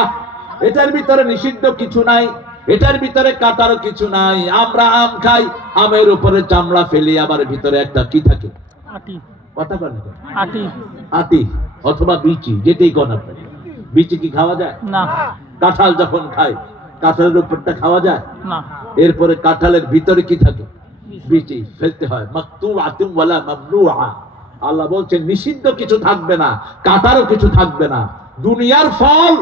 এটার ভিতরে নিষিদ্ধ কিছু নাই, এটার ভিতরে কাটার কিছু নাই। আমরা আম খাই, আমের উপরে চামড়া ফেলি, আবার ভিতরে একটা কি থাকে? আটি। কথা বলেন আটি, আটি অথবা বিচি, যেটাই কোন আপনি। বিচি কি খাওয়া যায়? না। কাঁঠাল যখন খাই, কাঁঠালের উপরটা খাওয়া যায় না। এরপরে কাঁঠালের ভিতরে কি থাকে? বিচি, ফেলতে হয়। মাকতুআতুম ওয়ালা মামনুআ। আল্লাহ বলছেন নিষিদ্ধ কিছু থাকবে না, কাটারও কিছু থাকবে না। দুনিয়ার ফল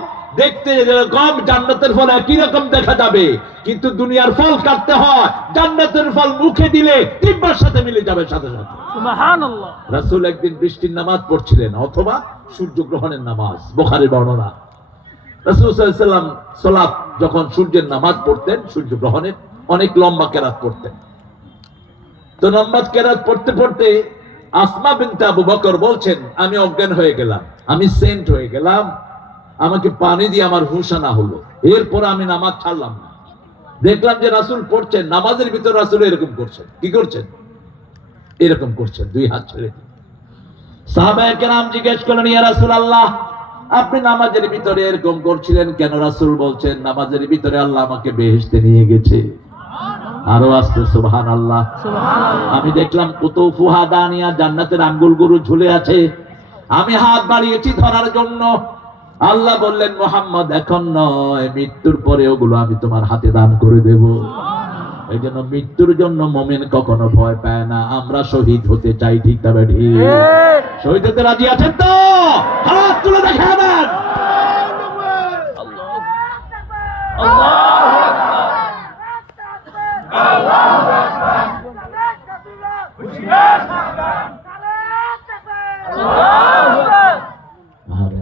দেখতে যেরকম জান্নাতের ফল একই রকম দেখা যাবে, কিন্তু দুনিয়ার ফল কাটতে হয়, জান্নাতের ফল মুখে দিলে তিব্বার সাথে মিলে যাবে সাথে সাথে। সুবহানাল্লাহ। রাসূল একদিন বৃষ্টির নামাজ পড়ছিলেন, অথবা সূর্যগ্রহণের নামাজ, বুখারীর বর্ণনা। রাসূল সাল্লাল্লাহু আলাইহি ওয়াসাল্লাম সালাত যখন সূর্যের নামাজ পড়তেন, সূর্যগ্রহণের অনেক লম্বা কেরাত পড়তেন। তো লম্বা কেরাত পড়তে পড়তে আসমা বিনতে আবু বকর বলছেন আমি অজ্ঞান হয়ে গেলাম, আমি সেন্ট হয়ে গেলাম, আমাকে পানি দিয়ে আমার হুঁশ আনা হলো। এরপর আমি নামাজ ছাড়লাম না। দেখলাম যে রাসূল পড়ছেন, নামাজের ভিতর রাসূল এরকম করছেন। কি করছেন? এরকম করছেন, 2 হাত ছেড়ে। সাহাবায়ে কেরাম জিজ্ঞেস করলেন ইয়া রাসূলুল্লাহ, আপনি নামাজের ভিতরে এরকম করছিলেন কেন? রাসূল বলছেন নামাজের ভিতরে আল্লাহ আমাকে বেহেশতে নিয়ে গেছে। আরো আসতে সুবহানাল্লাহ। আমি দেখলাম কুতুফুহা দানিয়া, জান্নাতের আঙ্গুলগুলো ঝুলে আছে, আমি হাত বাড়িয়েছি ধরার জন্য। আল্লাহ বললেন মুহাম্মদ এখন নয়, মৃত্যুর পরে ওগুলো আমি তোমার হাতে দান করে দেব। এই জন্য মৃত্যুর জন্য মুমিন কখনো ভয় পায় না। আমরা শহীদ হতে চাই, ঠিক না? ঠিক। শহীদ হতে রাজি আছেন তো? হাত তুলে দেখান।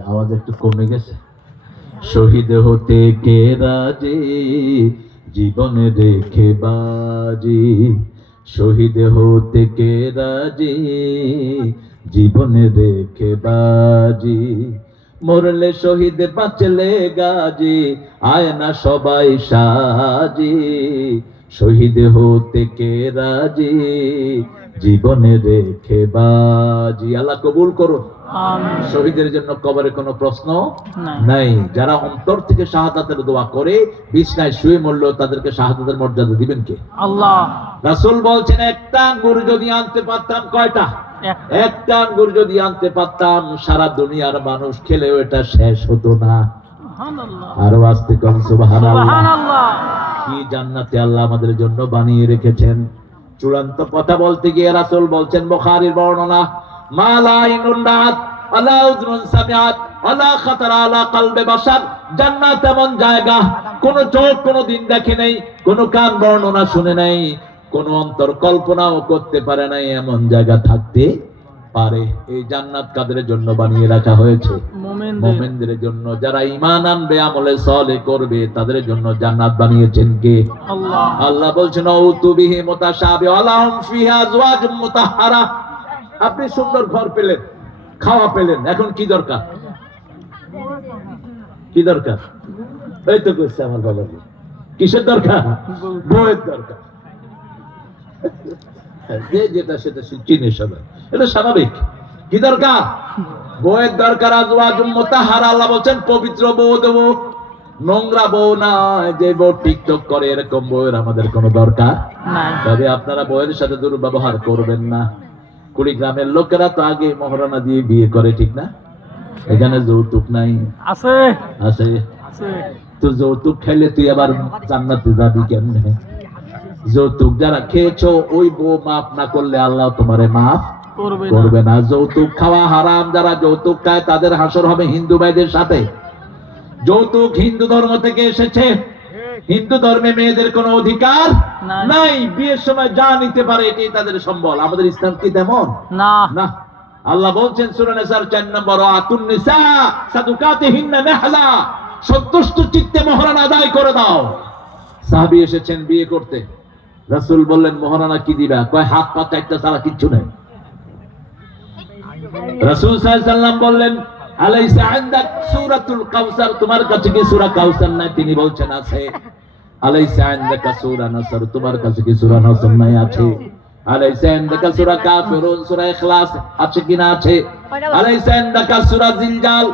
আওয়াজ একটু কমে গেছে। শহীদ হতে কে রাজি, জীবনে রেখে বাজি। শহীদ হতে কে রাজি, জীবনে রেখে বাজি। মরলে শহীদ বাঁচলে গাজী, আয় না সবাই সাজি, শহীদ হতে কে রাজি, জীবনে রেখে বাজি। আল্লাহ কবুল করুন। আমিন। শহীদের জন্য কবরে কোনো প্রশ্ন নাই। নাই। যারা অন্তর থেকে শাহাদাতের দোয়া করে বিছনায় শুয়ে মরল, তাদেরকে শাহাদাতের মর্যাদা দিবেন কে? আল্লাহ। রাসূল বলছেন, একটা আঙ্গুর যদি আনতে পারতাম, কয়টা? একটা আঙ্গুর যদি আনতে পারতাম, সারা দুনিয়ার মানুষ খেলেও এটা শেষ হতো না। সুবহানাল্লাহ। আরো আস্তে কম সুবহানাল্লাহ। সুবহানাল্লাহ। কি জান্নাতে আল্লাহ আমাদের জন্য বানিয়ে রেখেছেন। চূড়ান্ত কথা বলতে গিয়ে রাসূল বলছেন, বুখারীর বর্ণনা, মা লা আইনুন রাআত ওয়ালা উযুনুন সামিআত ওয়ালা খাতারা আলা কলবে বাশার। জান্নাত এমন জায়গা, কোন চোখ কোনদিন দেখে নাই, কোন কান বর্ণনা শুনে নাই, কোন অন্তর কল্পনাও করতে পারে নাই এমন জায়গা থাকতে পারে। এই জান্নাত কাদের জন্য বানিয়ে রাখা হয়েছে? মুমিনদের জন্য। যারা ঈমান আনবে, আমলে সালেহ করবে, তাদের জন্য জান্নাত বানিয়েছেন কে? আল্লাহ। আল্লাহ বলছেন, আউতু বিহি মুতাশাবিহ ওয়া লাহুম ফিহা আজওয়াজুম মুতাহহারা। আপনি সুন্দর ঘর পেলেন, খাওয়া পেলেন, এখন কি দরকার? কি দরকার? এই তো কইছে আমার বাবা, কিসের দরকার? বউয়ের দরকার। যে যেটা সেটা চিনে সবাই, এটা স্বাভাবিক। কি দরকার? বউয়ের দরকার। আজওয়াজুম মুতাহহারা, আল্লাহ বলছেন পবিত্র বউ দেবো, নোংরা বউ না, যে বউ টিকটক করে, এরকম বউয়ের আমাদের কোনো দরকার নাই। তবে আপনারা বউয়ের সাথে দুর্ব্যবহার করবেন না। কুড়িগ্রামের লোকেরা তো আগে মহারণা দিয়ে বিয়ে করে, ঠিক না? এখানে যৌতুক নাই? আছে। আছে। আছে। তো যৌতুক খাইলে তুই আবার জান্নাতে যাবি কেমনে? যৌতুক যারা খেয়েছো, ওই বউ মাফ না করলে আল্লাহ তোমারে মাফ করবে না। যৌতুক খাওয়া হারাম। যারা যৌতুক খায় তাদের হাসর হবে হিন্দু ভাইদের সাথে। যৌতুক হিন্দু ধর্ম থেকে এসেছে। হিন্দু ধর্মে মেয়েদের কোনো অধিকার নাই। বিয়ের সময় যা নিতে পারে এটাই তাদের সম্বল। আমাদের ইসলাম কি তেমন? না, না। আল্লাহ বলছেন সূরা নিসার 4 নম্বর, আতুন নিসা সাদুকাতিহিন্না নিহলা, সন্তুষ্ট চিত্তে মোহরানা আদায় করে দাও। সাহাবী এসেছেন বিয়ে করতে, রাসূল বললেন, মোহরানা কি দিবা? কয়, হাত পা চারটা ছাড়া কিচ্ছু নাই। রাসূল সাল্লাল্লাহু আলাইহি সাল্লাম বললেন, আলাইসা ইনদাক সূরাতুল কাউসার, তোমার কাছে কি সূরা কাউসার নাই? তিনি বলছেন, আছে। আলাইসা ইনদাকা সূরা নাসর, তোমার কাছে কি সূরা নাসর নাই? আছে। আলাইসা ইনদাকা সূরা কাফিরুন, সূরা ইখলাস আছে কিনা? আছে। আলাইসা ইনদাকা সূরা জিলজাল।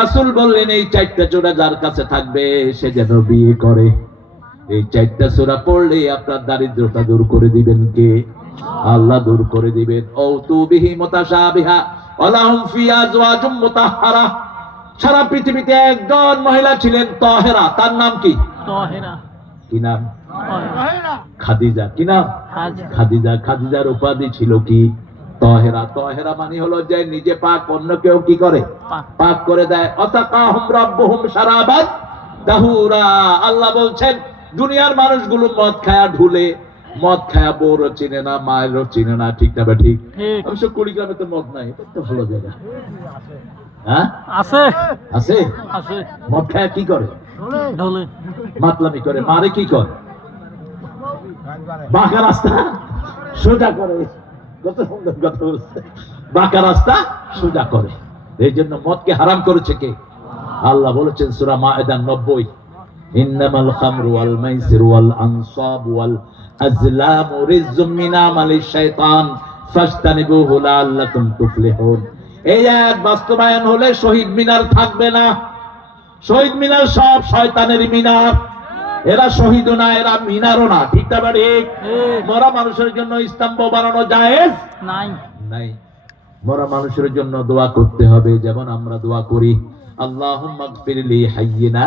রাসূল বললেন, এই চারটা সূরা যার কাছে থাকবে সে যেন বিয়ে করে। এই চারটা সূরা পড়লে আপনার দারিদ্রতা দূর করে দিবেন কে? আল্লাহ দূর করে দিবেন। আউতু বিহি মুতাশাবিহা ওয়া লাহুম ফিহা আজওয়াজুম মুতাহহারা। সারা পৃথিবীতে একজন মহিলা ছিলেন তাহেরা, তার নাম কি? তাহেরা। কি নাম? খাদিজা। কি নাম? খাদিজা। খাদিজার উপাধি ছিল কি? তাহেরা। তাহেরা মানে হলো যে নিজে পাক, অন্য কেউ কি করে? পাক করে দেয়। আতাকাহুম রাব্বুহুম শারাবান তাহুরা। আল্লাহ বলছেন, দুনিয়ার মানুষগুলো মদ খায়া ঢুলে, মদ খায়া বউরও চিনে না, মায়েরও চিনে না, ঠিক না? ঠিক। অবশ্য কুড়িগ্রামে তো মদ নাই, এটা তো ভালো জায়গা। হ্যাঁ, আছে। আছে। আছে। মদ খায়া কি করে? ঢোলে, মাতলামি করে। মারে কি করে? বাঁকা রাস্তা সোজা করে। কত সুন্দর কথা বলছে, বাঁকা রাস্তা সোজা করে। এই জন্য মদকে হারাম করেছে কে? আল্লাহ বলেছেন সূরা মায়েদা 90, ইন্নামাল খামরু ওয়াল মাইসিরু ওয়াল আনসাবু ওয়াল আজলামু রিজজুম মিন আমালিশ শাইতান ফাজতানিবুহু লাআল্লাকুম তুফলিহুন। এই আয়াত বাস্তবায়ন হলে শহীদ মিনার থাকবে না। শহীদ মিনার সব শয়তানের মিনার। এরা শহীদও না, এরা মিনারও না, ঠিক না? ঠিক। মরা মানুষের জন্য স্তম্ভ বানানো জায়েজ নাই। নাই। মরা মানুষের জন্য দোয়া করতে হবে, যেমন আমরা দোয়া করি, আল্লাহুম্মা গফিরলি হাইয়িনা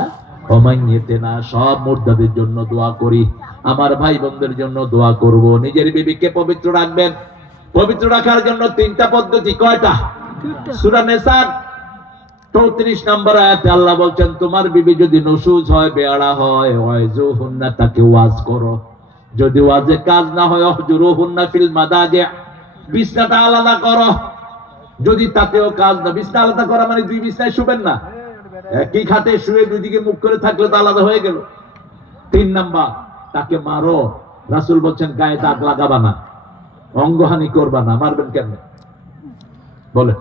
ওয়া মাইয়িতিনা। সব মুর্দাদের জন্য দোয়া করি। আমার ভাই বোনদের জন্য দোয়া করব। নিজের বিবিকে পবিত্র রাখবেন। পবিত্র রাখার জন্য 3টা পদ্ধতি। কয়টা? সূরা নিসার 34 নম্বর আয়াতে আল্লাহ বলছেন, তোমার বিবি যদি নশুজ হয়, বেয়াড়া হয়, ওয়াইজুহুন্না, তাকে ওয়াজ করো। যদি ওয়াজে কাজ না হয়, অহজুরুহুন্না ফিল মাদাজি, বিছনাটা আলাদা করো। যদি তাতেও কাজ না, বিছনা আলাদা করা মানে 2 বিছনায় শুবেন না, একই খাটে শুয়ে 2 দিকে মুখ করে থাকলে তো আলাদা হয়ে গেল। 3 নাম্বার, তাকে মারো। রাসূল বলছেন, গায়ে দাগ লাগাবা না, অঙ্গহানি করবা না। মারবেন কেন? বলে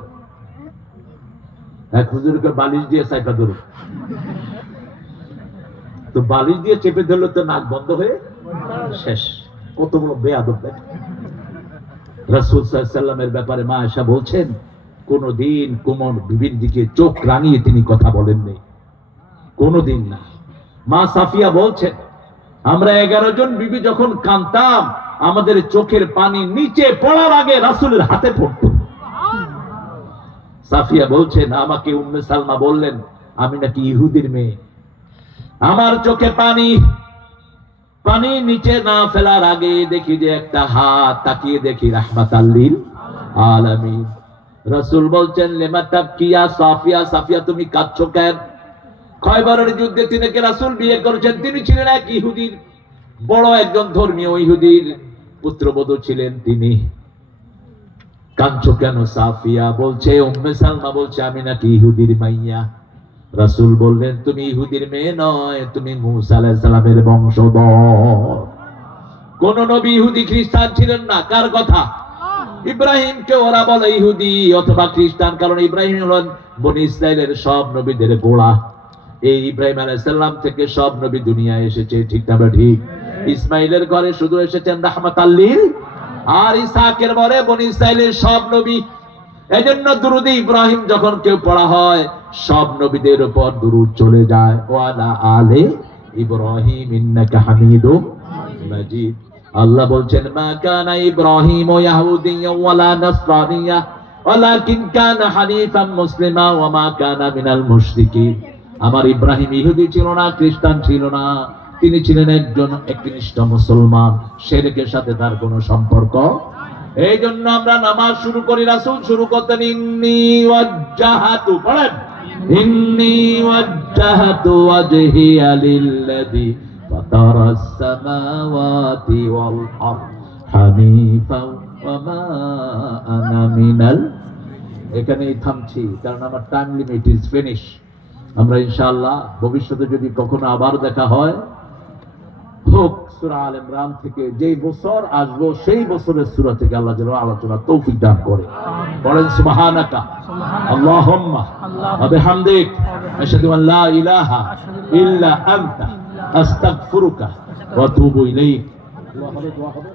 এক হুজুরকে বালিশ দিয়ে চাপা ধরো, তো বালিশ দিয়ে চেপে ধরলে তো নাক বন্ধ হয়ে শেষ। কত বড় বেয়াদব দেখেন। রাসূল সাল্লাল্লাহু আলাইহি ওয়াসাল্লামের ব্যাপারে মা আয়েশা বলছেন, কোনদিন কোমর বিবির দিকে চোখ রাঙিয়ে তিনি কথা বলেননি, কোনদিন না। মা সাফিয়া বলছেন, আমরা 11 জন বিবি যখন কাঁদতাম, আমাদের চোখের পানি নিচে পড়ার আগে রাসূলের হাতে পড়তো। সাফিয়া বলছেন, আমাকে উম্মে সালমা বললেন আমি নাকি ইহুদির মেয়ে, আমার চোখে পানি নিচে না ফেলার আগে দেখি যে একটা হাত, তাকিয়ে দেখি রাহমাতাল লিল আলামিন। রাসূল বলছেন, লিমা তাবকিয়া সাফিয়া, সাফিয়া তুমি কাঁদছো কেন? খয়বরের যুদ্ধে তিনি রাসূল বিয়ে করেছেন, তিনি ছিলেন এক ইহুদির, বড় একজন ধর্মীয় ইহুদির পুত্রবধূ ছিলেন তিনি। কাঁদছো কেন সাফিয়া? বলছে উম্মে সালমা বলছে আমি নাকি ইহুদির মাইয়া। রাসূল বললেন, তুমি ইহুদির মেয়ে নয়, তুমি মূসা আলাইহিস সালামের বংশধর। কোন নবী ইহুদি খ্রিস্টান ছিলেন না। কার কথা? ইব্রাহিমকে ওরা বলে ইহুদি অথবা খ্রিস্টান, কারণ ইব্রাহিম হলেন বনি ইসরাইলের সব নবীদের গোড়া। এই ইব্রাহিম আলাইহিস সালাম থেকে সব নবী দুনিয়ায় এসেছে, ঠিক না ঠিক? ইসমাইলের ঘরে শুধু এসেছেন রাহমাতাল লিল, আর ইসহাকের ঘরে বনি ইসরাইলের সব নবী। এজন্য দুরুদে ইব্রাহিম যখন কেউ পড়া হয়, সব নবীদের উপর দুরূদ চলে যায়। ওয়ালা আলে ইব্রাহিম ইন্নাকা হামিদুম মাজিদ। আল্লাহ বলছেন, মা কানা ইব্রাহিম ইয়াহুদিয়্যান ওয়ালা নাসরানিয়্যান ওয়ালাকিন কানা হানিফান মুসলিমা ওয়া মা কানা মিনাল মুশরিকিন। আমার ইব্রাহিম ইহুদি ছিল না, খ্রিস্টান ছিল না, তিনি ছিলেন একজন একনিষ্ঠ মুসলমান। শিরকের সাথে তার কোনো সম্পর্ক। এই জন্য আমরা নামাজ শুরু করি, রাসূল শুরু করতেন ইন্নী ওয়াজ্জাহাতু, পড়েন ইন্নী ওয়াজ্জাহাতু ওয়াজহিয়া লিল্লাযী ফাতারাস সামাওয়াতি ওয়াল আরদ হানিফাও ওয়া মা আনা মিনাল। এখানেই থামছি, কারণ আমার টাইম লিমিট ইজ ফিনিশ। আমরা ইনশাআল্লাহ ভবিষ্যতে যদি কখনো আবার দেখা হয়, হোক সূরা আল ইমরান থেকে, যেই বছর আসবো সেই বছরের সূরা থেকে আল্লাহ যেন আলোচনা তৌফিক দান করে। বলেন সুবহানাকা আল্লাহুম্মা ওয়া বিহামদিক আশহাদু আল লা ইলাহা ইল্লা আনতা আস্তাগফিরুকা ওয়া আতুবু ইলাইক। দোয়া হবে, দোয়া হবে।